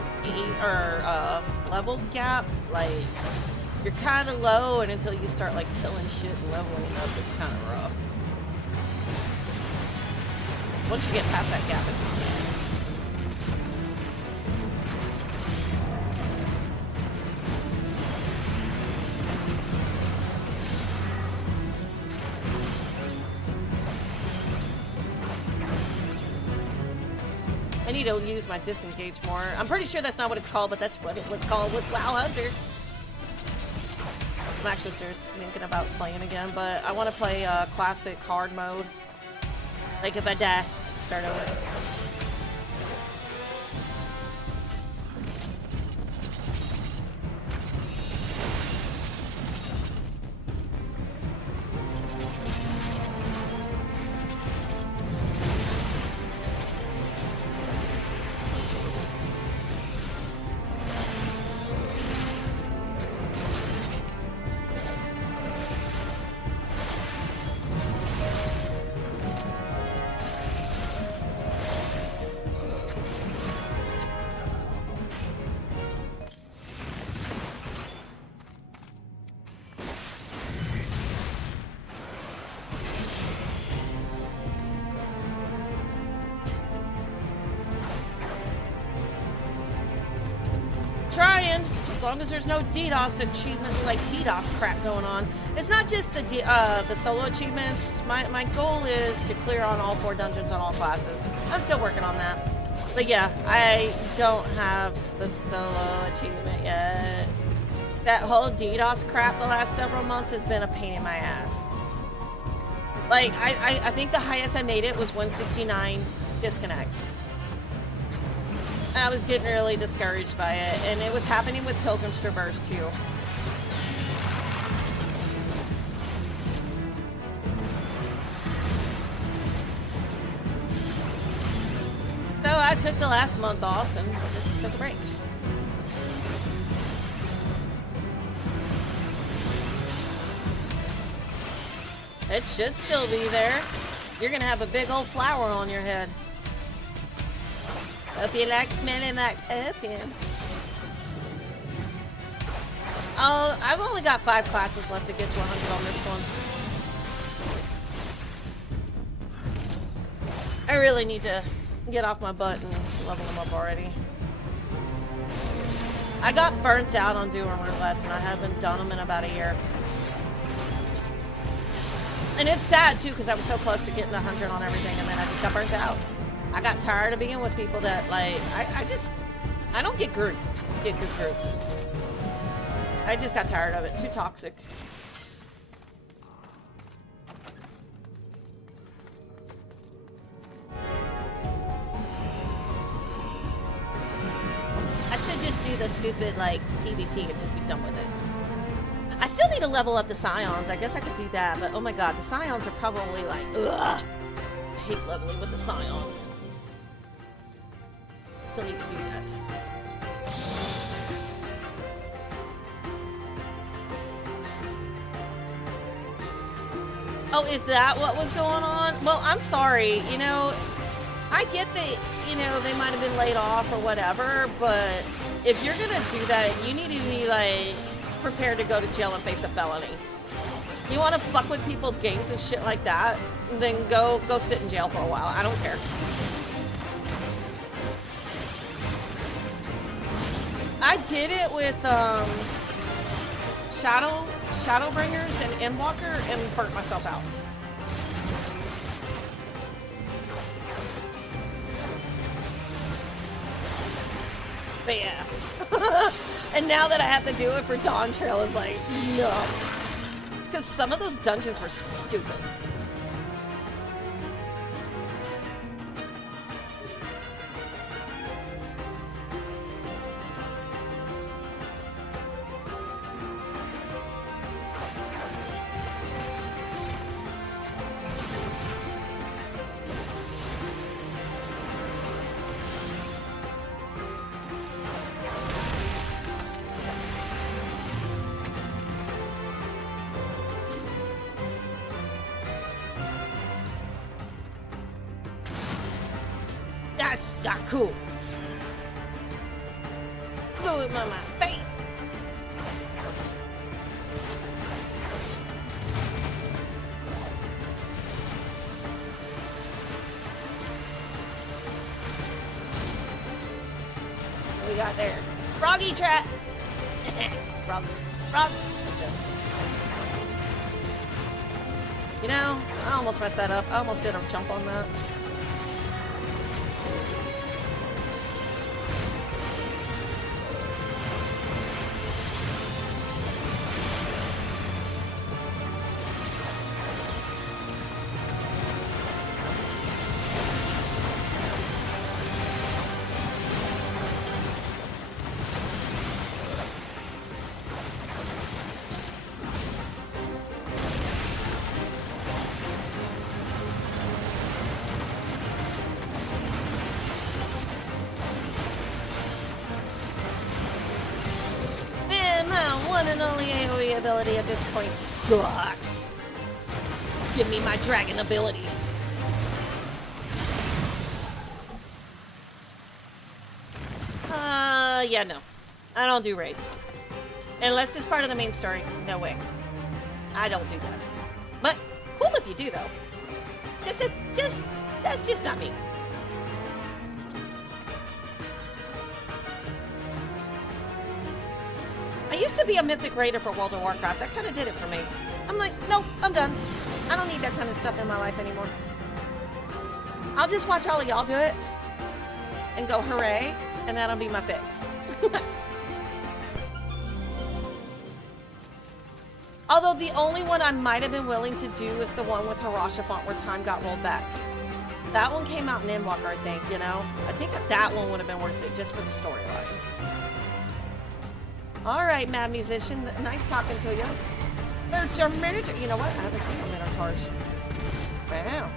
level gap. Like you're kind of low, and until you start like killing shit and leveling up, it's kind of rough. Once you get past that gap, it's not bad. I need to use my disengage more. I'm pretty sure that's not what it's called, but that's what it was called with WoW Hunter. I'm actually seriously thinking about playing again, but I want to play classic hard mode. Like if I die, start over. Trying, as long as there's no DDoS achievements like DDoS crap going on. It's not just the solo achievements. My goal is to clear on all 4 dungeons on all classes. I'm still working on that. But yeah, I don't have the solo achievement yet. That whole DDoS crap the last several months has been a pain in my ass. Like, I think the highest I made it was 169 disconnect. I was getting really discouraged by it, and it was happening with Pilgrim's Traverse too. So I took the last month off and just took a break. It should still be there. You're gonna have a big old flower on your head. Hope you like smelling that perfume. Oh, I've only got 5 classes left to get to 100 on this one. I really need to get off my butt and level them up already. I got burnt out on doing roulettes, and I haven't done them in about a year. And it's sad too, because I was so close to getting 100 on everything, and then I just got burnt out. I got tired of being with people that, like, I don't get good groups. I just got tired of it. Too toxic. I should just do the stupid, like, PvP and just be done with it. I still need to level up the Scions. I guess I could do that, but oh my god, the Scions are probably like, ugh. I hate leveling with the Scions. Still need to do that. Oh, is that what was going on? Well, I'm sorry. You know, I get that, you know, they might have been laid off or whatever, but if you're gonna do that, you need to be like prepared to go to jail and face a felony. You want to fuck with people's games and shit like that, then go sit in jail for a while. I don't care. I did it with Shadowbringers and Endwalker and burnt myself out. But yeah. And now that I have to do it for Dawn Trail, it's like, no. It's because some of those dungeons were stupid. That's not cool. Blew it on my face. What we got there? Froggy trap. Frogs. Frogs. Let's go. You know, I almost messed that up. I almost did a jump on that. One and only AoE ability at this point sucks. Give me my dragon ability. Yeah, no. I don't do raids. Unless it's part of the main story. No way. I don't do that. But cool if you do, though. That's just not me. I used to be a mythic raider for World of Warcraft. That kind of did it for me. I'm like, nope, I'm done. I don't need that kind of stuff in my life anymore. I'll just watch all of y'all do it and go hooray, and that'll be my fix. Although the only one I might have been willing to do is the one with Harashafont where time got rolled back. That one came out in Endwalker, I think, you know? I think that one would have been worth it just for the storyline. Alright, Mad Musician. Nice talking to you. There's your miniature. You know what? I haven't seen a Minotaurs. Wow.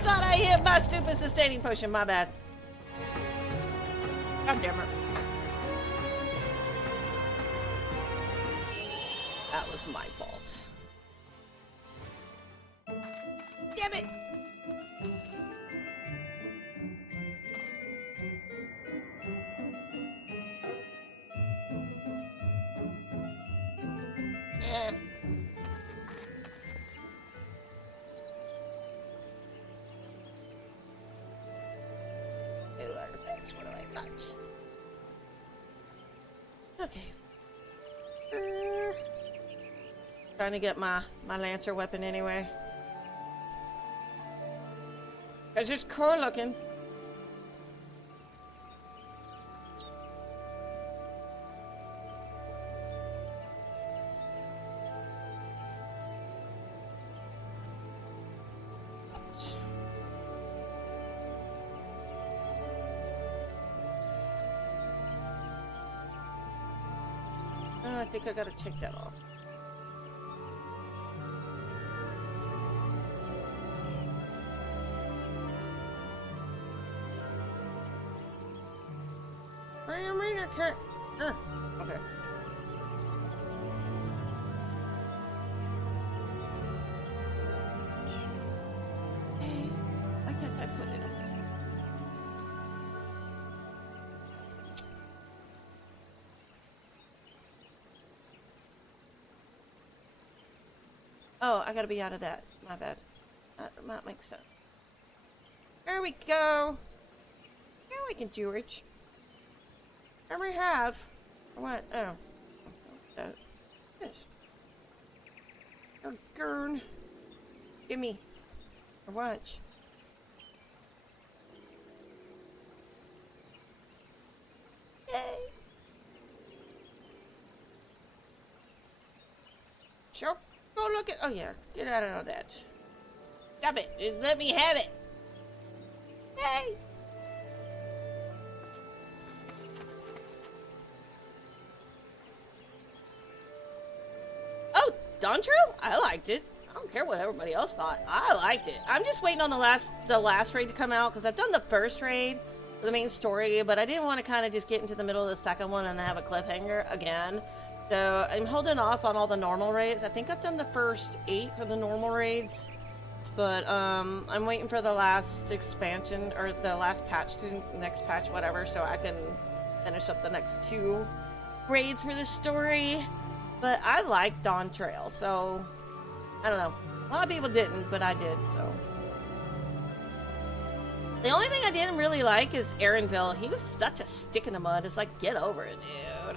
I thought I hit my stupid sustaining potion. My bad. God damn it. That was my fault. Damn it! New artifacts, what do I got? Okay. Trying to get my lancer weapon anyway. Cause it's cool looking. I think I gotta take that off. What do you mean I can't? Okay. Why can't I put it in? Oh, I gotta be out of that. My bad. That makes sense. There we go. Now we can do it. There we have. What? Oh. Yes. Oh, gurn. Gimme. Or what? Yay. Sure. Go look at. Oh yeah, get out of that. Stop it! Just let me have it. Hey. Oh, Dawn Trail? I liked it. I don't care what everybody else thought. I liked it. I'm just waiting on the last raid to come out because I've done the first raid for the main story, but I didn't want to kind of just get into the middle of the second one and then have a cliffhanger again. So I'm holding off on all the normal raids. I think I've done the first 8 of the normal raids, but I'm waiting for the last expansion or the last patch to next patch, whatever, so I can finish up the next 2 raids for this story. But I like Dawn Trail, so I don't know. A lot of people didn't, but I did. So the only thing I didn't really like is Aaronville. He was such a stick in the mud. It's like, get over it, dude.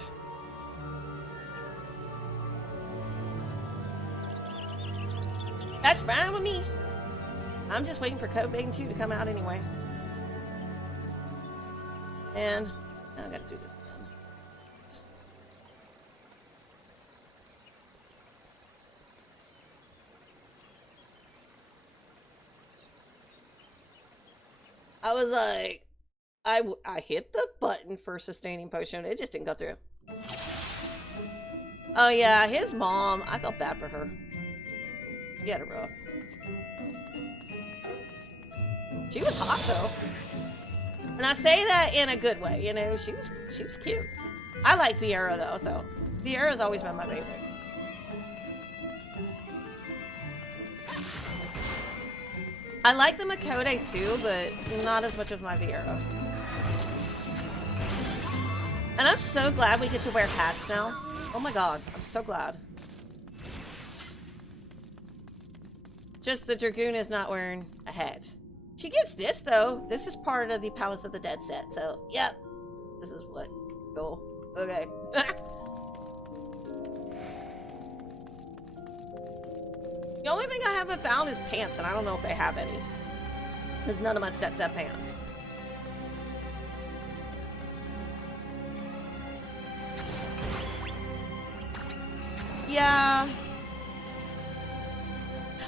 That's fine with me. I'm just waiting for Code Vein 2 to come out anyway. And I gotta do this again. I was like, I hit the button for sustaining potion. It just didn't go through. Oh yeah, his mom. I felt bad for her. She had it rough. She was hot though, and I say that in a good way. You know, she was cute. I like Vieira though, so Vieira's always been my favorite. I like the Makode too, but not as much as my Vieira. And I'm so glad we get to wear hats now. Oh my god, I'm so glad. Just the Dragoon is not wearing a hat. She gets this though. This is part of the Palace of the Dead set, so yep. This is what. Cool. Okay. The only thing I haven't found is pants, and I don't know if they have any. Because none of my sets have pants. Yeah.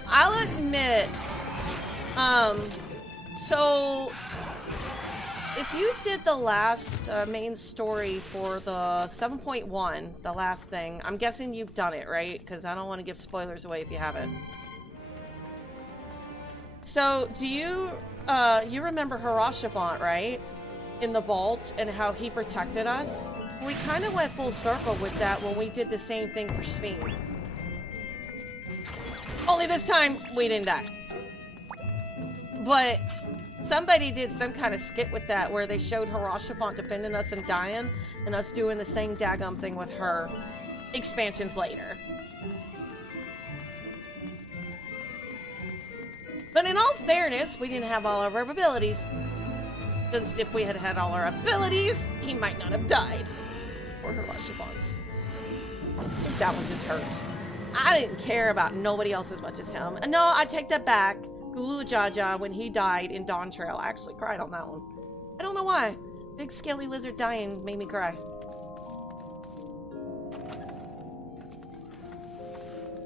I'll admit, so if you did the last main story for the 7.1, the last thing, I'm guessing you've done it, right? Because I don't want to give spoilers away if you haven't. So, do you, you remember Harashivant, right? In the vault, and how he protected us? We kind of went full circle with that when we did the same thing for Sveen. Only this time, we didn't die. But somebody did some kind of skit with that where they showed Harashivant defending us and dying, and us doing the same daggum thing with her expansions later. But in all fairness, we didn't have all of our abilities. Because if we had had all our abilities, he might not have died. Or Harashivant. I think that one just hurt. I didn't care about nobody else as much as him. And no, I take that back. Gulu Jaja, when he died in Dawn Trail, I actually cried on that one. I don't know why. Big scaly lizard dying made me cry.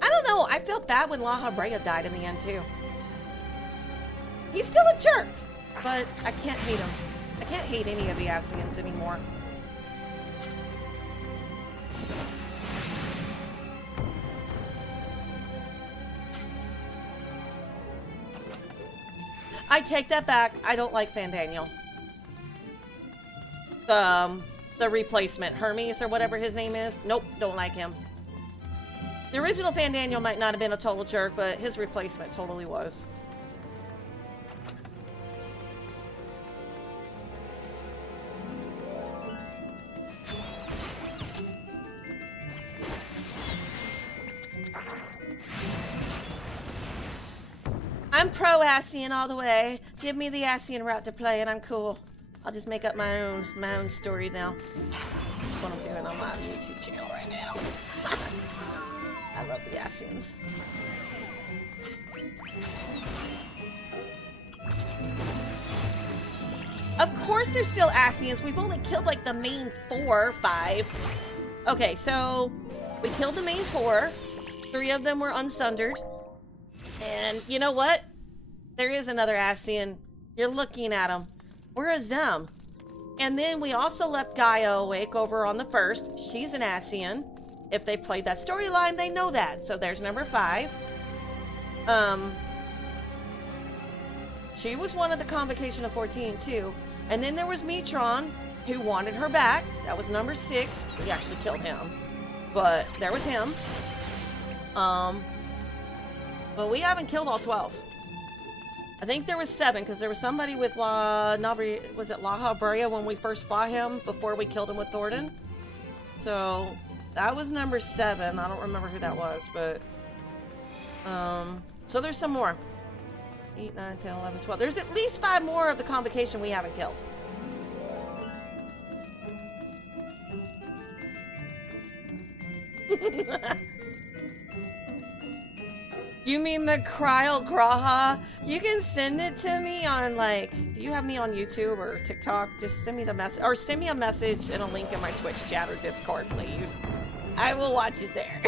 I don't know. I felt bad when La Habrea died in the end, too. He's still a jerk, but I can't hate him. I can't hate any of the Ascians anymore. I take that back. I don't like Fandaniel. The replacement, Hermes or whatever his name is. Nope, don't like him. The original Fandaniel might not have been a total jerk, but his replacement totally was. I'm pro Ascian all the way. Give me the Ascian route to play and I'm cool. I'll just make up my own story now. That's what I'm doing on my YouTube channel right now. I love the Ascians. Of course there's still Ascians. We've only killed like the main 4 or 5. Okay, so we killed the main 4. 3 of them were unsundered. And you know what? There is another Ascian. You're looking at him. Where is them? And then we also left Gaia awake over on the 1st. She's an Ascian. If they played that storyline, they know that. So there's number 5. She was one of the Convocation of 14 too. And then there was Metron, who wanted her back. That was number 6. We actually killed him. But there was him. But we haven't killed all 12. I think there was 7, because there was somebody with was it La Habrea when we first fought him before we killed him with Thornton? So that was number 7. I don't remember who that was, but so there's some more. 8, 9, 10, 11, 12. There's at least 5 more of the Convocation we haven't killed. You mean the Kryl Graha? You can send it to me on, like, do you have me on YouTube or TikTok? Just send me the message, or send me a message and a link in my Twitch chat or Discord, please. I will watch it there.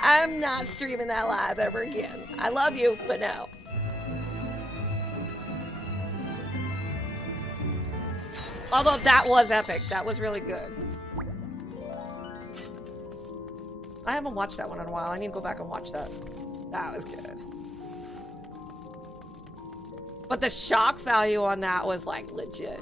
I'm not streaming that live ever again. I love you, but no. Although that was epic. That was really good. I haven't watched that one in a while. I need to go back and watch that. That was good. But the shock value on that was like legit.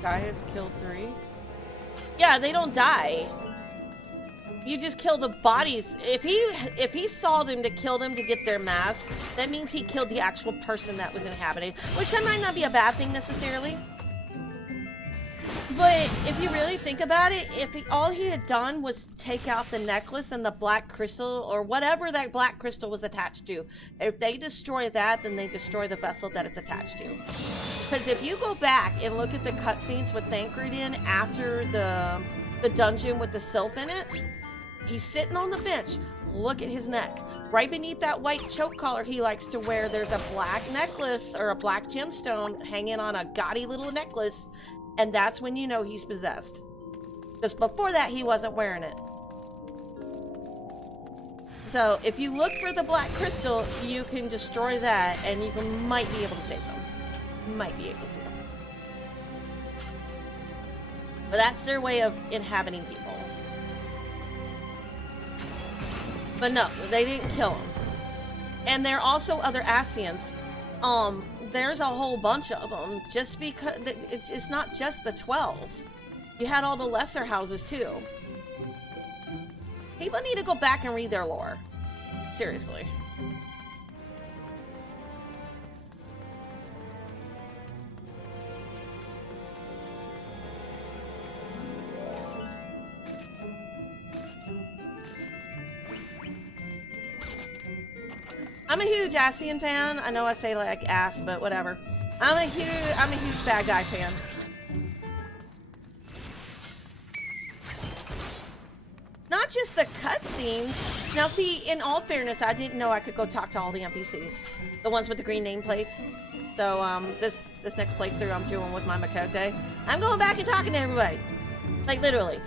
Guy has killed 3. Yeah, they don't die. You just kill the bodies. If he saw them to kill them to get their mask, that means he killed the actual person that was inhabited, which that might not be a bad thing necessarily. But if you really think about it, if all he had done was take out the necklace and the black crystal, or whatever that black crystal was attached to, if they destroy that, then they destroy the vessel that it's attached to. Because if you go back and look at the cutscenes with Thancred in after the dungeon with the sylph in it, he's sitting on the bench. Look at his neck. Right beneath that white choke collar he likes to wear, there's a black necklace or a black gemstone hanging on a gaudy little necklace. And that's when you know he's possessed. Because before that, he wasn't wearing it. So if you look for the black crystal, you can destroy that and you might be able to save them. Might be able to. But that's their way of inhabiting people. But no, they didn't kill him. And there are also other Ascians. There's a whole bunch of them, just because it's not just the 12. You had all the lesser houses too. People need to go back and read their lore. Seriously. I'm a huge Ascian fan. I know I say like ass, but whatever. I'm a huge bad guy fan. Not just the cutscenes. Now see, in all fairness, I didn't know I could go talk to all the NPCs. The ones with the green nameplates. So this next playthrough I'm doing with my Makote, I'm going back and talking to everybody. Like literally.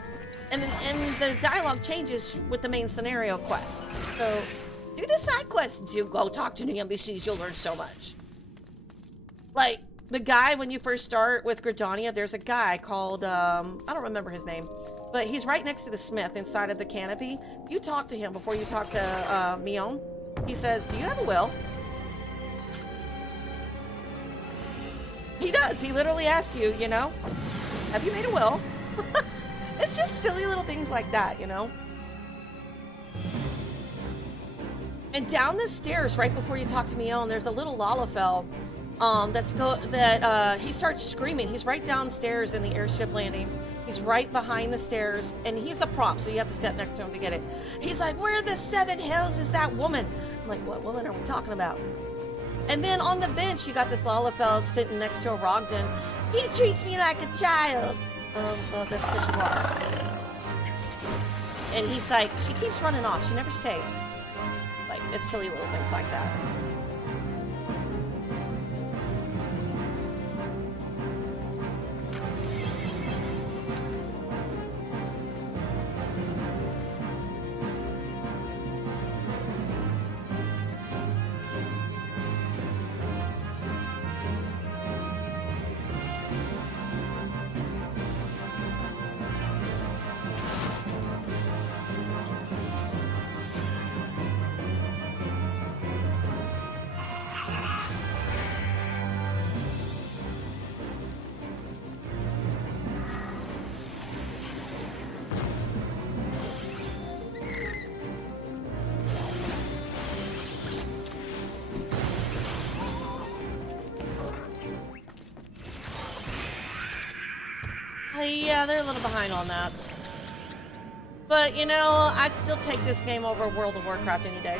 And the dialogue changes with the main scenario quests. So do the side quests. Do go talk to the NPCs. You'll learn so much. Like, the guy, when you first start with Gridania, there's a guy called, I don't remember his name, but he's right next to the smith inside of the canopy. You talk to him before you talk to Mion. He says, do you have a will? He does. He literally asks you, you know, have you made a will? It's just silly little things like that, you know? And down the stairs, right before you talk to Mion, there's a little Lalafell he starts screaming. He's right downstairs in the airship landing. He's right behind the stairs, and he's a prop, so you have to step next to him to get it. He's like, where the seven hells is that woman? I'm like, what woman are we talking about? And then on the bench, you got this Lalafell sitting next to a Rogden. He treats me like a child. Well, that's because you are. And he's like, she keeps running off. She never stays. Like, it's silly little things like that. Yeah, they're a little behind on that. But, you know, I'd still take this game over World of Warcraft any day.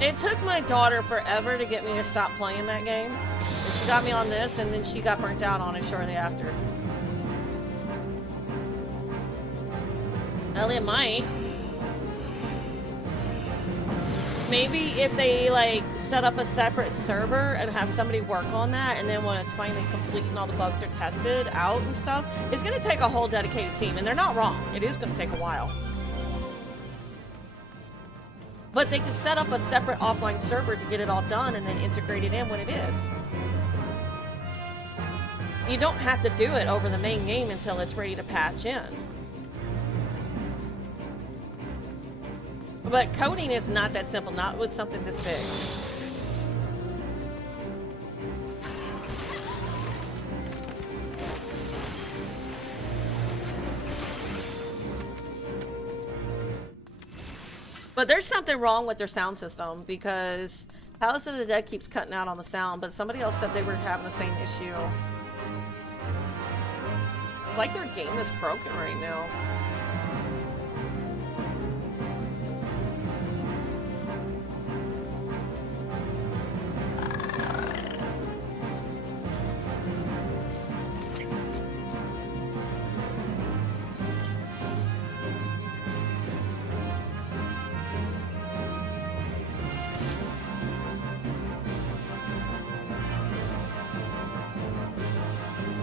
It took my daughter forever to get me to stop playing that game. And she got me on this, and then she got burnt out on it shortly after. Elliot might. Maybe if they, like, set up a separate server and have somebody work on that, and then when it's finally complete and all the bugs are tested out and stuff, it's going to take a whole dedicated team, and they're not wrong. It is going to take a while. But they could set up a separate offline server to get it all done and then integrate it in when it is. You don't have to do it over the main game until it's ready to patch in. But coding is not that simple, not with something this big. But there's something wrong with their sound system, because Palace of the Dead keeps cutting out on the sound, but somebody else said they were having the same issue. It's like their game is broken right now.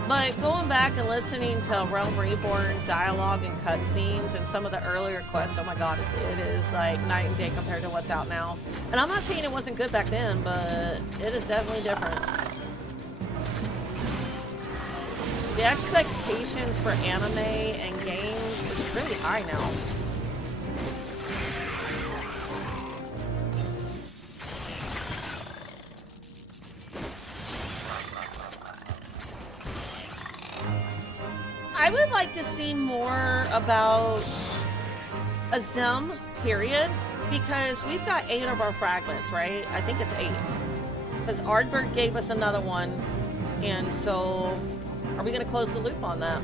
But going back and listening to Realm Reborn dialogue and cutscenes and some of the earlier quests, oh my god, it is like night and day compared to what's out now. And I'm not saying it wasn't good back then, but it is definitely different. The expectations for anime and games is really high now. I would like to see more about a Zim, period, because we've got 8 of our fragments, right? I think it's 8. Because Ardbird gave us another one, and so are we going to close the loop on that?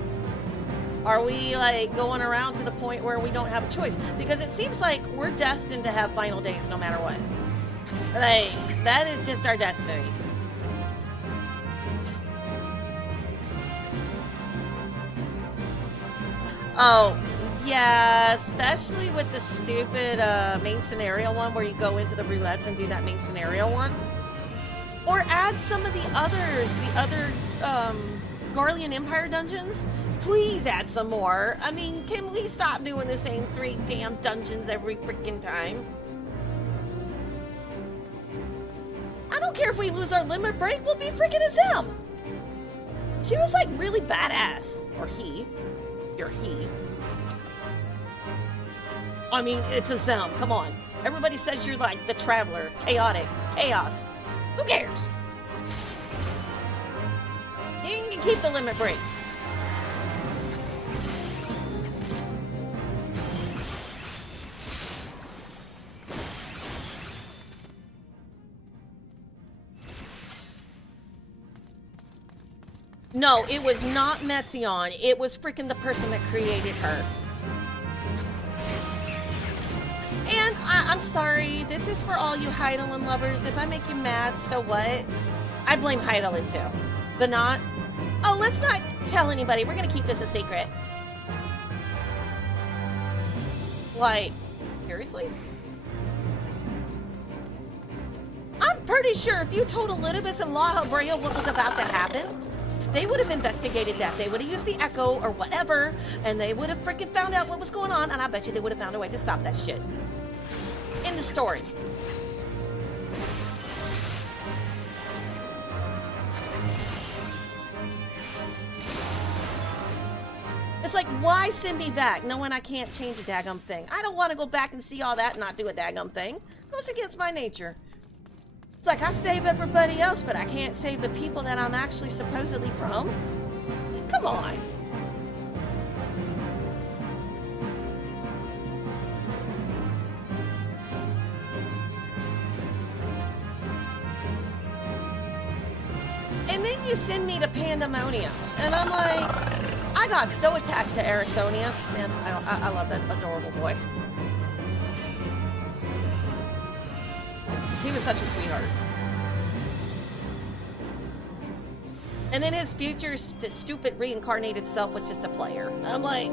Are we, like, going around to the point where we don't have a choice? Because it seems like we're destined to have final days no matter what. Like, that is just our destiny. Oh, yeah, especially with the stupid main scenario one where you go into the roulettes and do that main scenario one. Or add some of the others, the other Garlean Empire dungeons. Please add some more. I mean, can we stop doing the same 3 damn dungeons every freaking time? I don't care if we lose our limit break, we'll be freaking a Zim. She was like really badass. Or he. You're he. I mean, it's a Zim. Come on. Everybody says you're like the traveler, chaotic, chaos. Who cares? You can keep the limit break. No, it was not Metzion. It was freaking the person that created her. And I'm sorry, this is for all you Heidelin lovers. If I make you mad, so what? I blame Heidelin too. But not... Oh, let's not tell anybody. We're gonna keep this a secret. Like, seriously? I'm pretty sure if you told Elidibus and La Habrea what was about to happen, they would have investigated that. They would have used the Echo or whatever, and they would have freaking found out what was going on, and I bet you they would have found a way to stop that shit. In the story. It's like, why send me back knowing I can't change a daggum thing? I don't want to go back and see all that and not do a daggum thing. It goes against my nature. It's like, I save everybody else, but I can't save the people that I'm actually supposedly from. Come on. And then you send me to Pandemonium. And I'm like, I got so attached to Ericthonius. Man, I love that adorable boy. He was such a sweetheart. And then his future stupid reincarnated self was just a player. I'm like,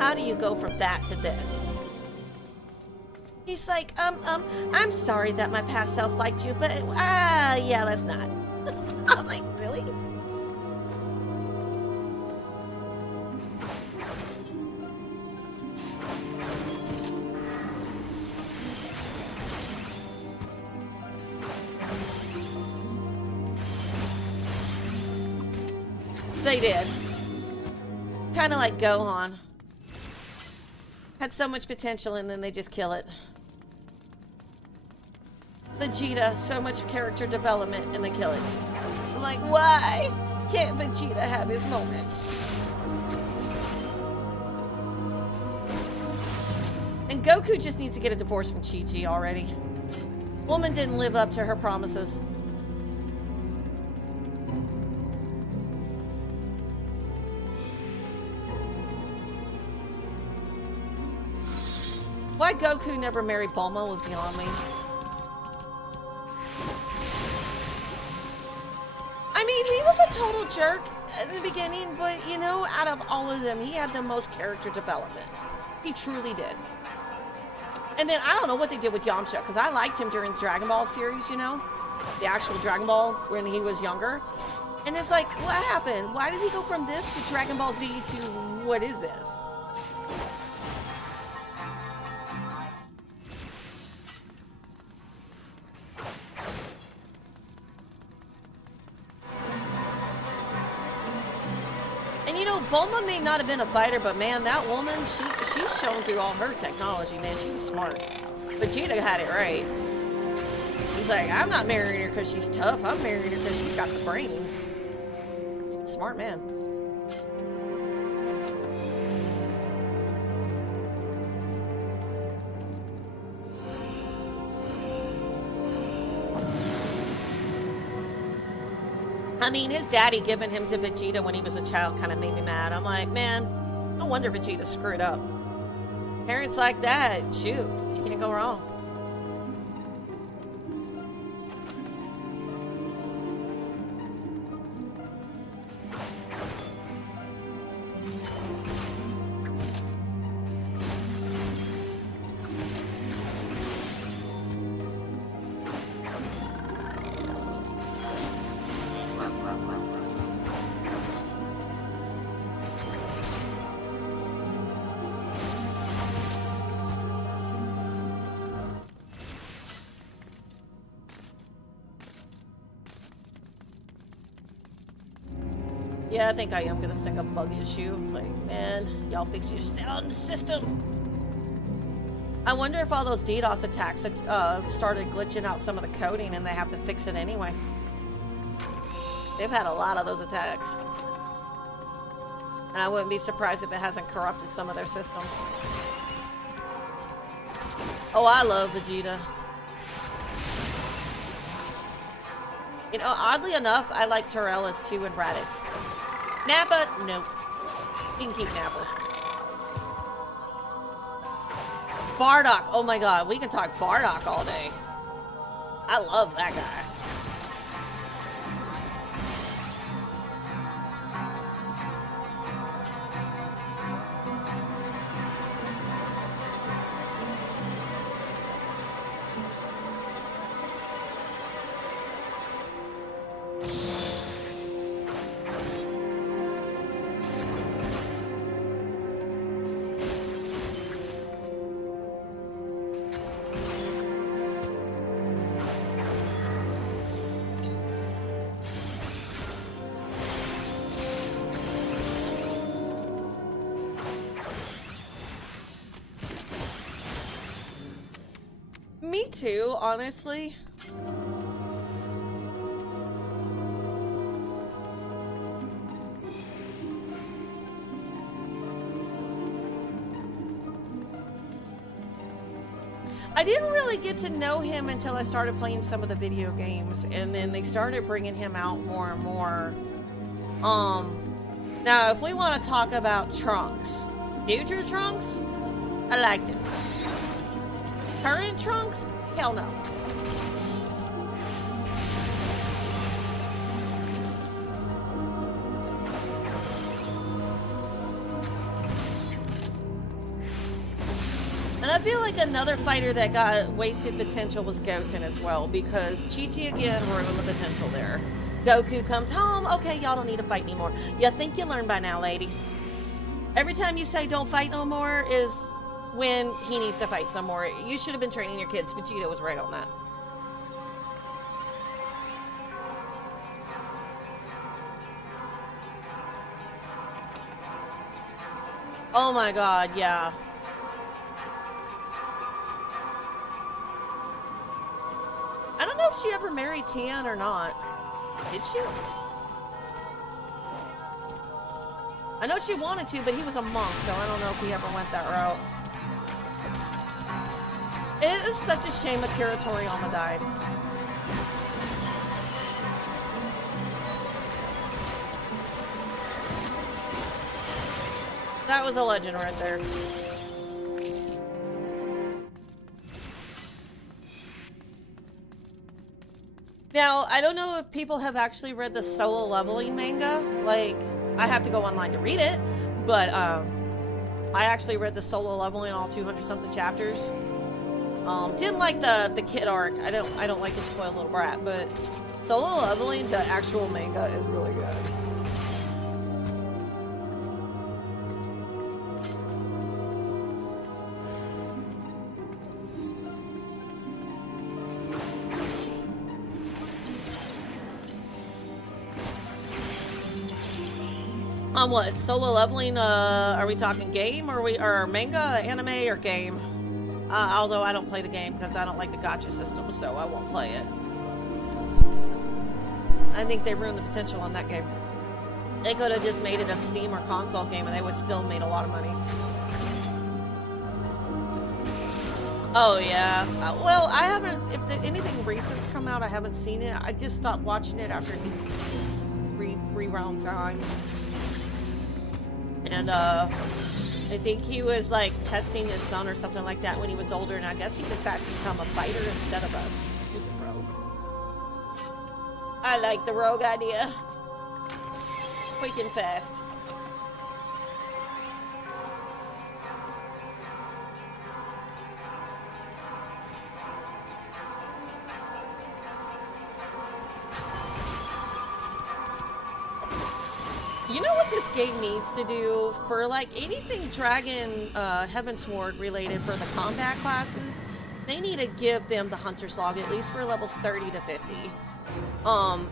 how do you go from that to this? He's like, I'm sorry that my past self liked you, but, yeah, let's not. I'm like, really? They did. Kind of like Gohan. Had so much potential and then they just kill it. Vegeta, so much character development and they kill it. I'm like, why can't Vegeta have his moments? And Goku just needs to get a divorce from Chi-Chi already. Woman didn't live up to her promises. Why Goku never married Bulma was beyond me. I mean, he was a total jerk at the beginning, but, you know, out of all of them, he had the most character development. He truly did. And then, I don't know what they did with Yamcha, because I liked him during the Dragon Ball series, you know? The actual Dragon Ball, when he was younger. And it's like, what happened? Why did he go from this to Dragon Ball Z to what is this? And you know, Bulma may not have been a fighter, but man, that woman, she's shown through all her technology, man. She was smart. Vegeta had it right. He's like, I'm not marrying her because she's tough. I'm marrying her because she's got the brains. Smart man. I mean, his daddy giving him to Vegeta when he was a child kind of made me mad. I'm like, man, no wonder Vegeta screwed up. Parents like that, shoot, you can't go wrong. Yeah, I think I am gonna sing a bug issue. Like, man, y'all fix your sound system. I wonder if all those DDoS attacks started glitching out some of the coding and they have to fix it anyway. They've had a lot of those attacks. And I wouldn't be surprised if it hasn't corrupted some of their systems. Oh, I love Vegeta. You know, oddly enough, I like Torellas too and Raditz. Nappa, nope. You can keep Nappa. Bardock, oh my god, we can talk Bardock all day. I love that guy. Me too, honestly. I didn't really get to know him until I started playing some of the video games, and then they started bringing him out more and more. Now if we want to talk about Trunks, future Trunks, I liked him. Current Trunks? Hell no. And I feel like another fighter that got wasted potential was Goten as well, because Chi-Chi again ruined the potential there. Goku comes home, okay, y'all don't need to fight anymore. You think you learned by now, lady. Every time you say don't fight no more is when he needs to fight some more. You should have been training your kids. Vegeta was right on that. Oh my god, yeah. I don't know if she ever married Tien or not. Did she? I know she wanted to, but he was a monk, so I don't know if he ever went that route. It is such a shame Akira Toriyama died. That was a legend right there. Now, I don't know if people have actually read the Solo Leveling manga. Like, I have to go online to read it, but I actually read the Solo Leveling, all 200-something chapters. Didn't like the kid arc. I don't like the spoiled little brat, but Solo Leveling, the actual manga, is really good. On what? Solo Leveling, are we talking game, or manga, anime, or game? Although I don't play the game because I don't like the gacha system, so I won't play it. I think they ruined the potential on that game. They could have just made it a Steam or console game and they would still made a lot of money. Oh yeah. Well, I haven't, if anything recent's come out, I haven't seen it. I just stopped watching it after reround time. And I think he was like testing his son or something like that when he was older, and I guess he decided to become a fighter instead of a stupid rogue. I like the rogue idea. Quick and fast. You know what this game needs to do? For like anything Dragon Heavensward related for the combat classes, they need to give them the Hunter's Log at least for levels 30 to 50.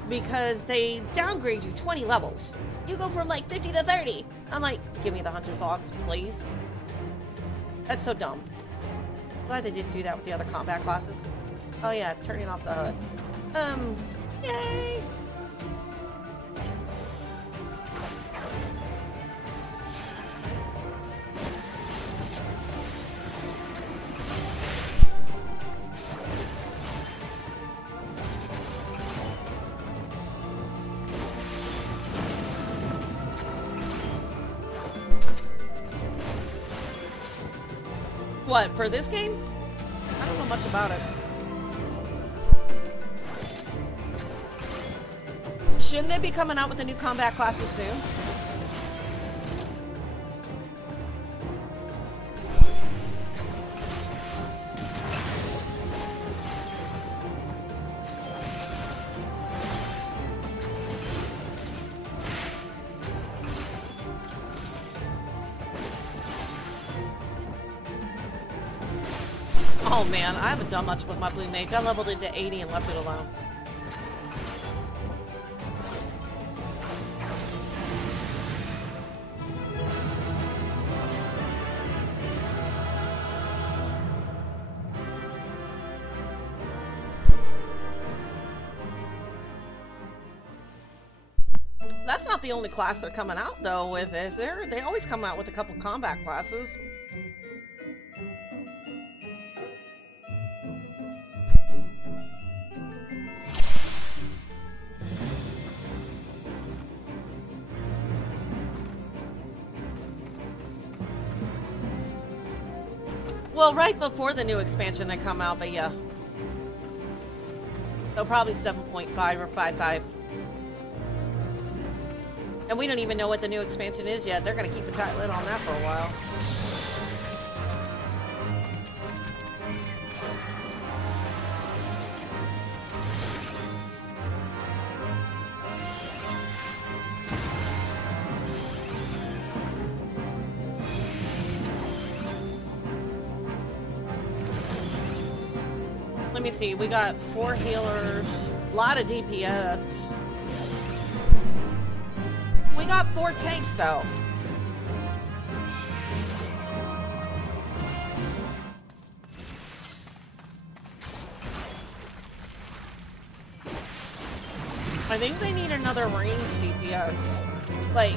Because they downgrade you 20 levels. You go from like 50 to 30. I'm like, give me the Hunter's Logs, please. That's so dumb. Glad they didn't do that with the other combat classes. Oh yeah, turning off the HUD. Yay! What, for this game? I don't know much about it. Shouldn't they be coming out with the new combat classes soon? Oh man, I haven't done much with my blue mage. I leveled it to 80 and left it alone. That's not the only class they're coming out though with, is there? They always come out with a couple combat classes. Well, right before the new expansion they come out, but yeah. So probably 7.5 or 5.5. And we don't even know what the new expansion is yet. They're going to keep a tight lid on that for a while. Let me see, we got 4 healers, a lot of DPS. We got 4 tanks though. I think they need another ranged DPS. Like,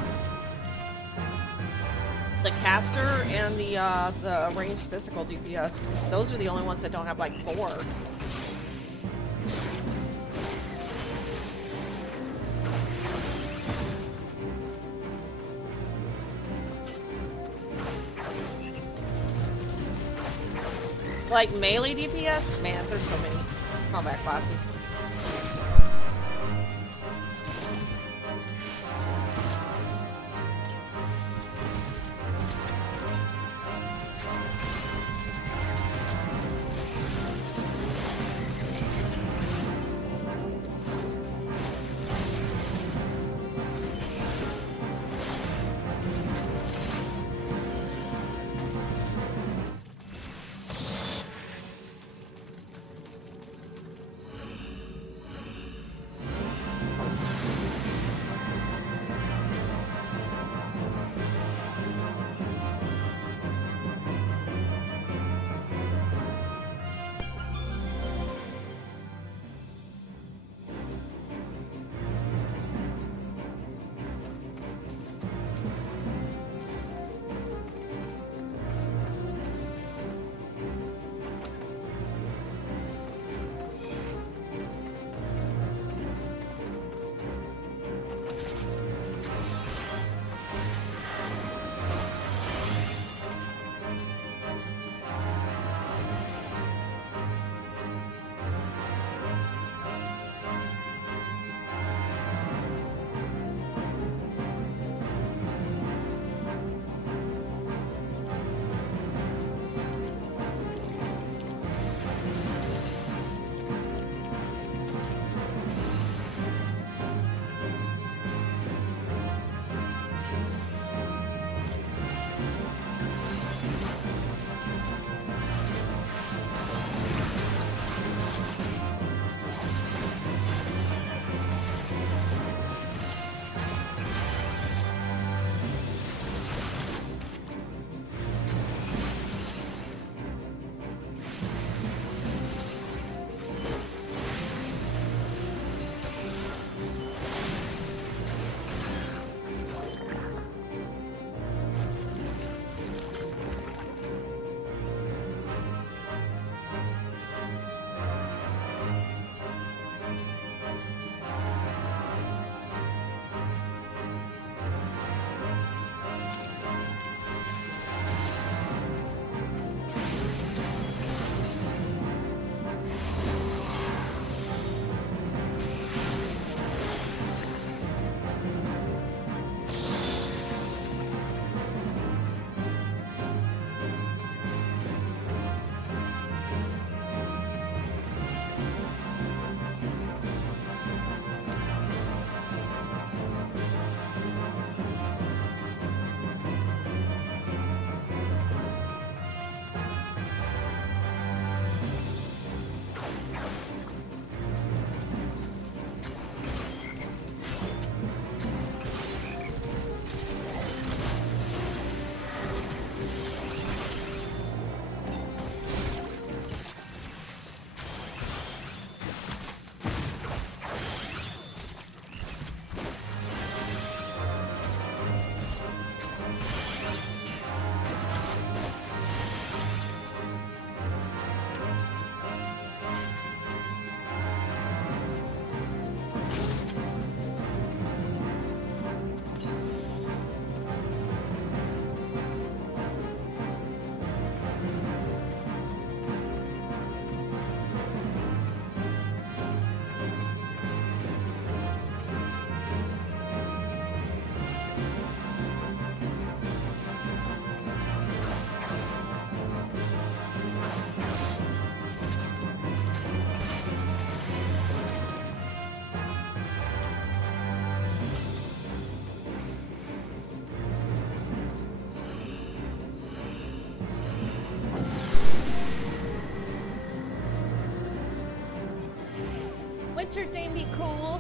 the caster and the ranged physical DPS. Those are the only ones that don't have like 4. Like melee DPS? Man, there's so many combat classes. Winter Dame be cool.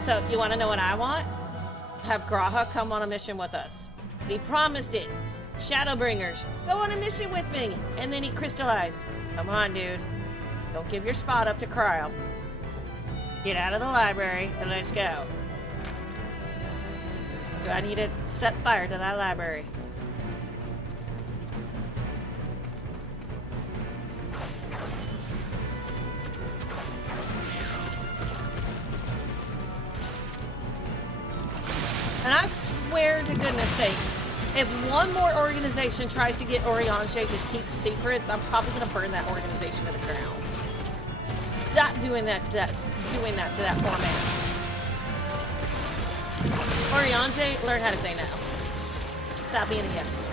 So, you want to know what I want? Have Graha come on a mission with us. He promised it. Shadowbringers, go on a mission with me. And then he crystallized. Come on, dude. Don't give your spot up to Cryo. Get out of the library and let's go. Do I need to set fire to that library? And I swear to goodness sakes, if one more organization tries to get Oriange to keep secrets, I'm probably going to burn that organization to the ground. Stop doing that to that poor man. Oriange, learn how to say no. Stop being a yes man.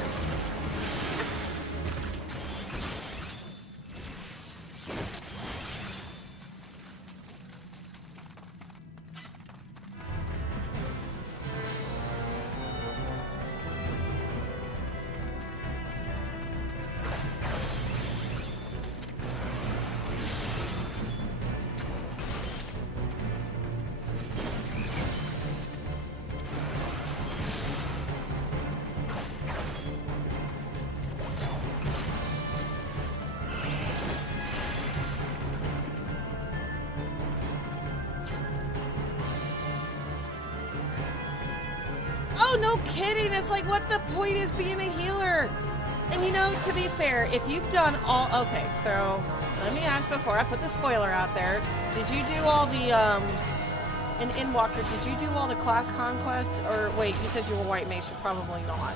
Oh, no kidding. It's like, what the point is being a healer? And you know, to be fair, if you've done all... Okay, so let me ask before I put the spoiler out there. Did you do all the And Endwalker, did you do all the class conquest? Or wait, you said you were white mage, so probably not.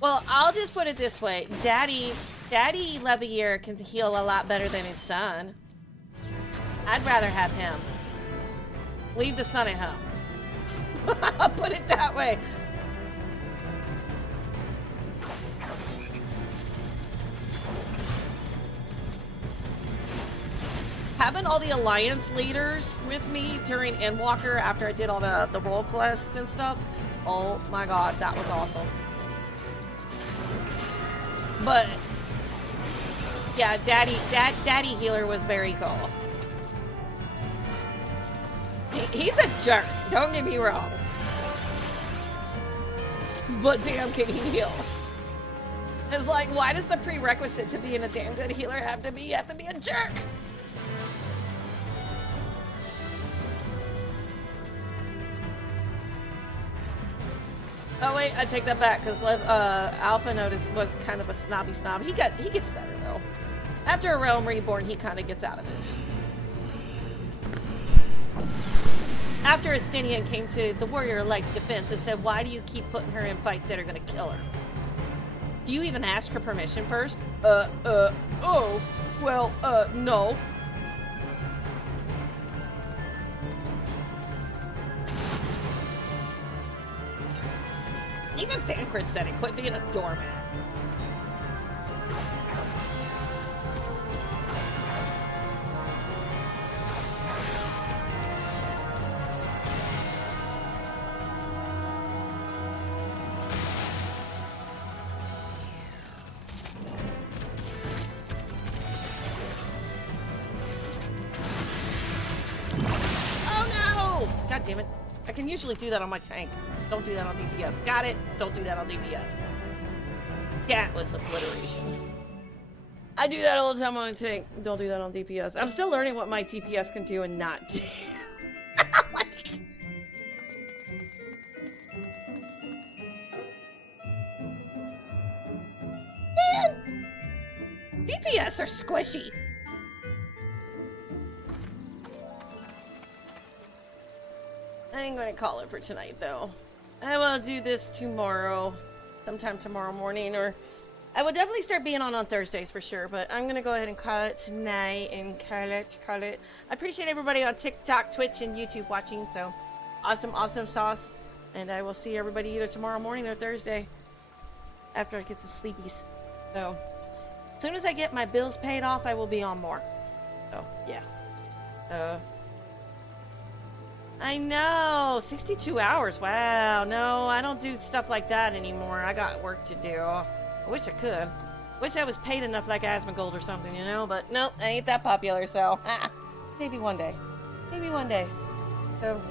Well, I'll just put it this way. Daddy Levier can heal a lot better than his son. I'd rather have him. Leave the son at home. I'll put it that way. Having all the alliance leaders with me during Endwalker after I did all the role quests and stuff, oh my god, that was awesome. But yeah, Daddy Healer was very cool. He's a jerk, don't get me wrong. But damn, can he heal? It's like, why does the prerequisite to being a damn good healer have to be a jerk? Oh wait, I take that back because Alpha Notice was kind of a snobby snob. He gets better though. After a Realm Reborn, he kind of gets out of it. After Estinian came to the Warrior Light's defense and said, "Why do you keep putting her in fights that are gonna kill her? Do you even ask her permission first?" Oh, well, no. Even Thancred said it, quit being a doormat. Oh no! God damn it. I can usually do that on my tank. Don't do that on DPS. Got it? Don't do that on DPS. Gatless obliteration. I do that all the time on my tank. Don't do that on DPS. I'm still learning what my DPS can do and not do. Man! DPS are squishy. I'm going to call it for tonight, though. I will do this tomorrow, sometime tomorrow morning, or I will definitely start being on Thursdays for sure, but I'm going to go ahead and call it tonight and call it. I appreciate everybody on TikTok, Twitch, and YouTube watching, so awesome sauce, and I will see everybody either tomorrow morning or Thursday after I get some sleepies. So, as soon as I get my bills paid off, I will be on more. So, yeah. I know, 62 hours. Wow, no, I don't do stuff like that anymore. I got work to do. I wish I could. Wish I was paid enough like Asmongold or something, you know? But nope, I ain't that popular, so maybe one day. Maybe one day. So,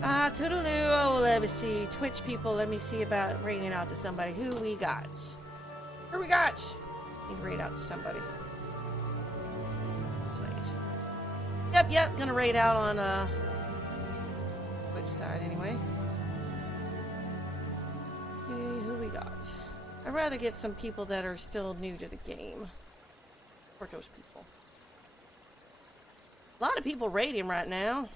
toodaloo. Oh, let me see. Twitch people, let me see about raiding out to somebody. Who we got? Who we got? Need to raid out to somebody. Yep, gonna raid out on, which side anyway? Who we got? I'd rather get some people that are still new to the game. Or those people. A lot of people raiding right now.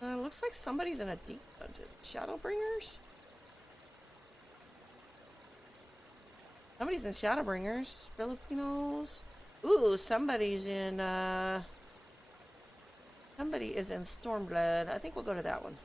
Looks like somebody's in a deep dungeon. Shadowbringers? Somebody's in Shadowbringers. Filipinos. Ooh, somebody's in, somebody is in Stormblood. I think we'll go to that one.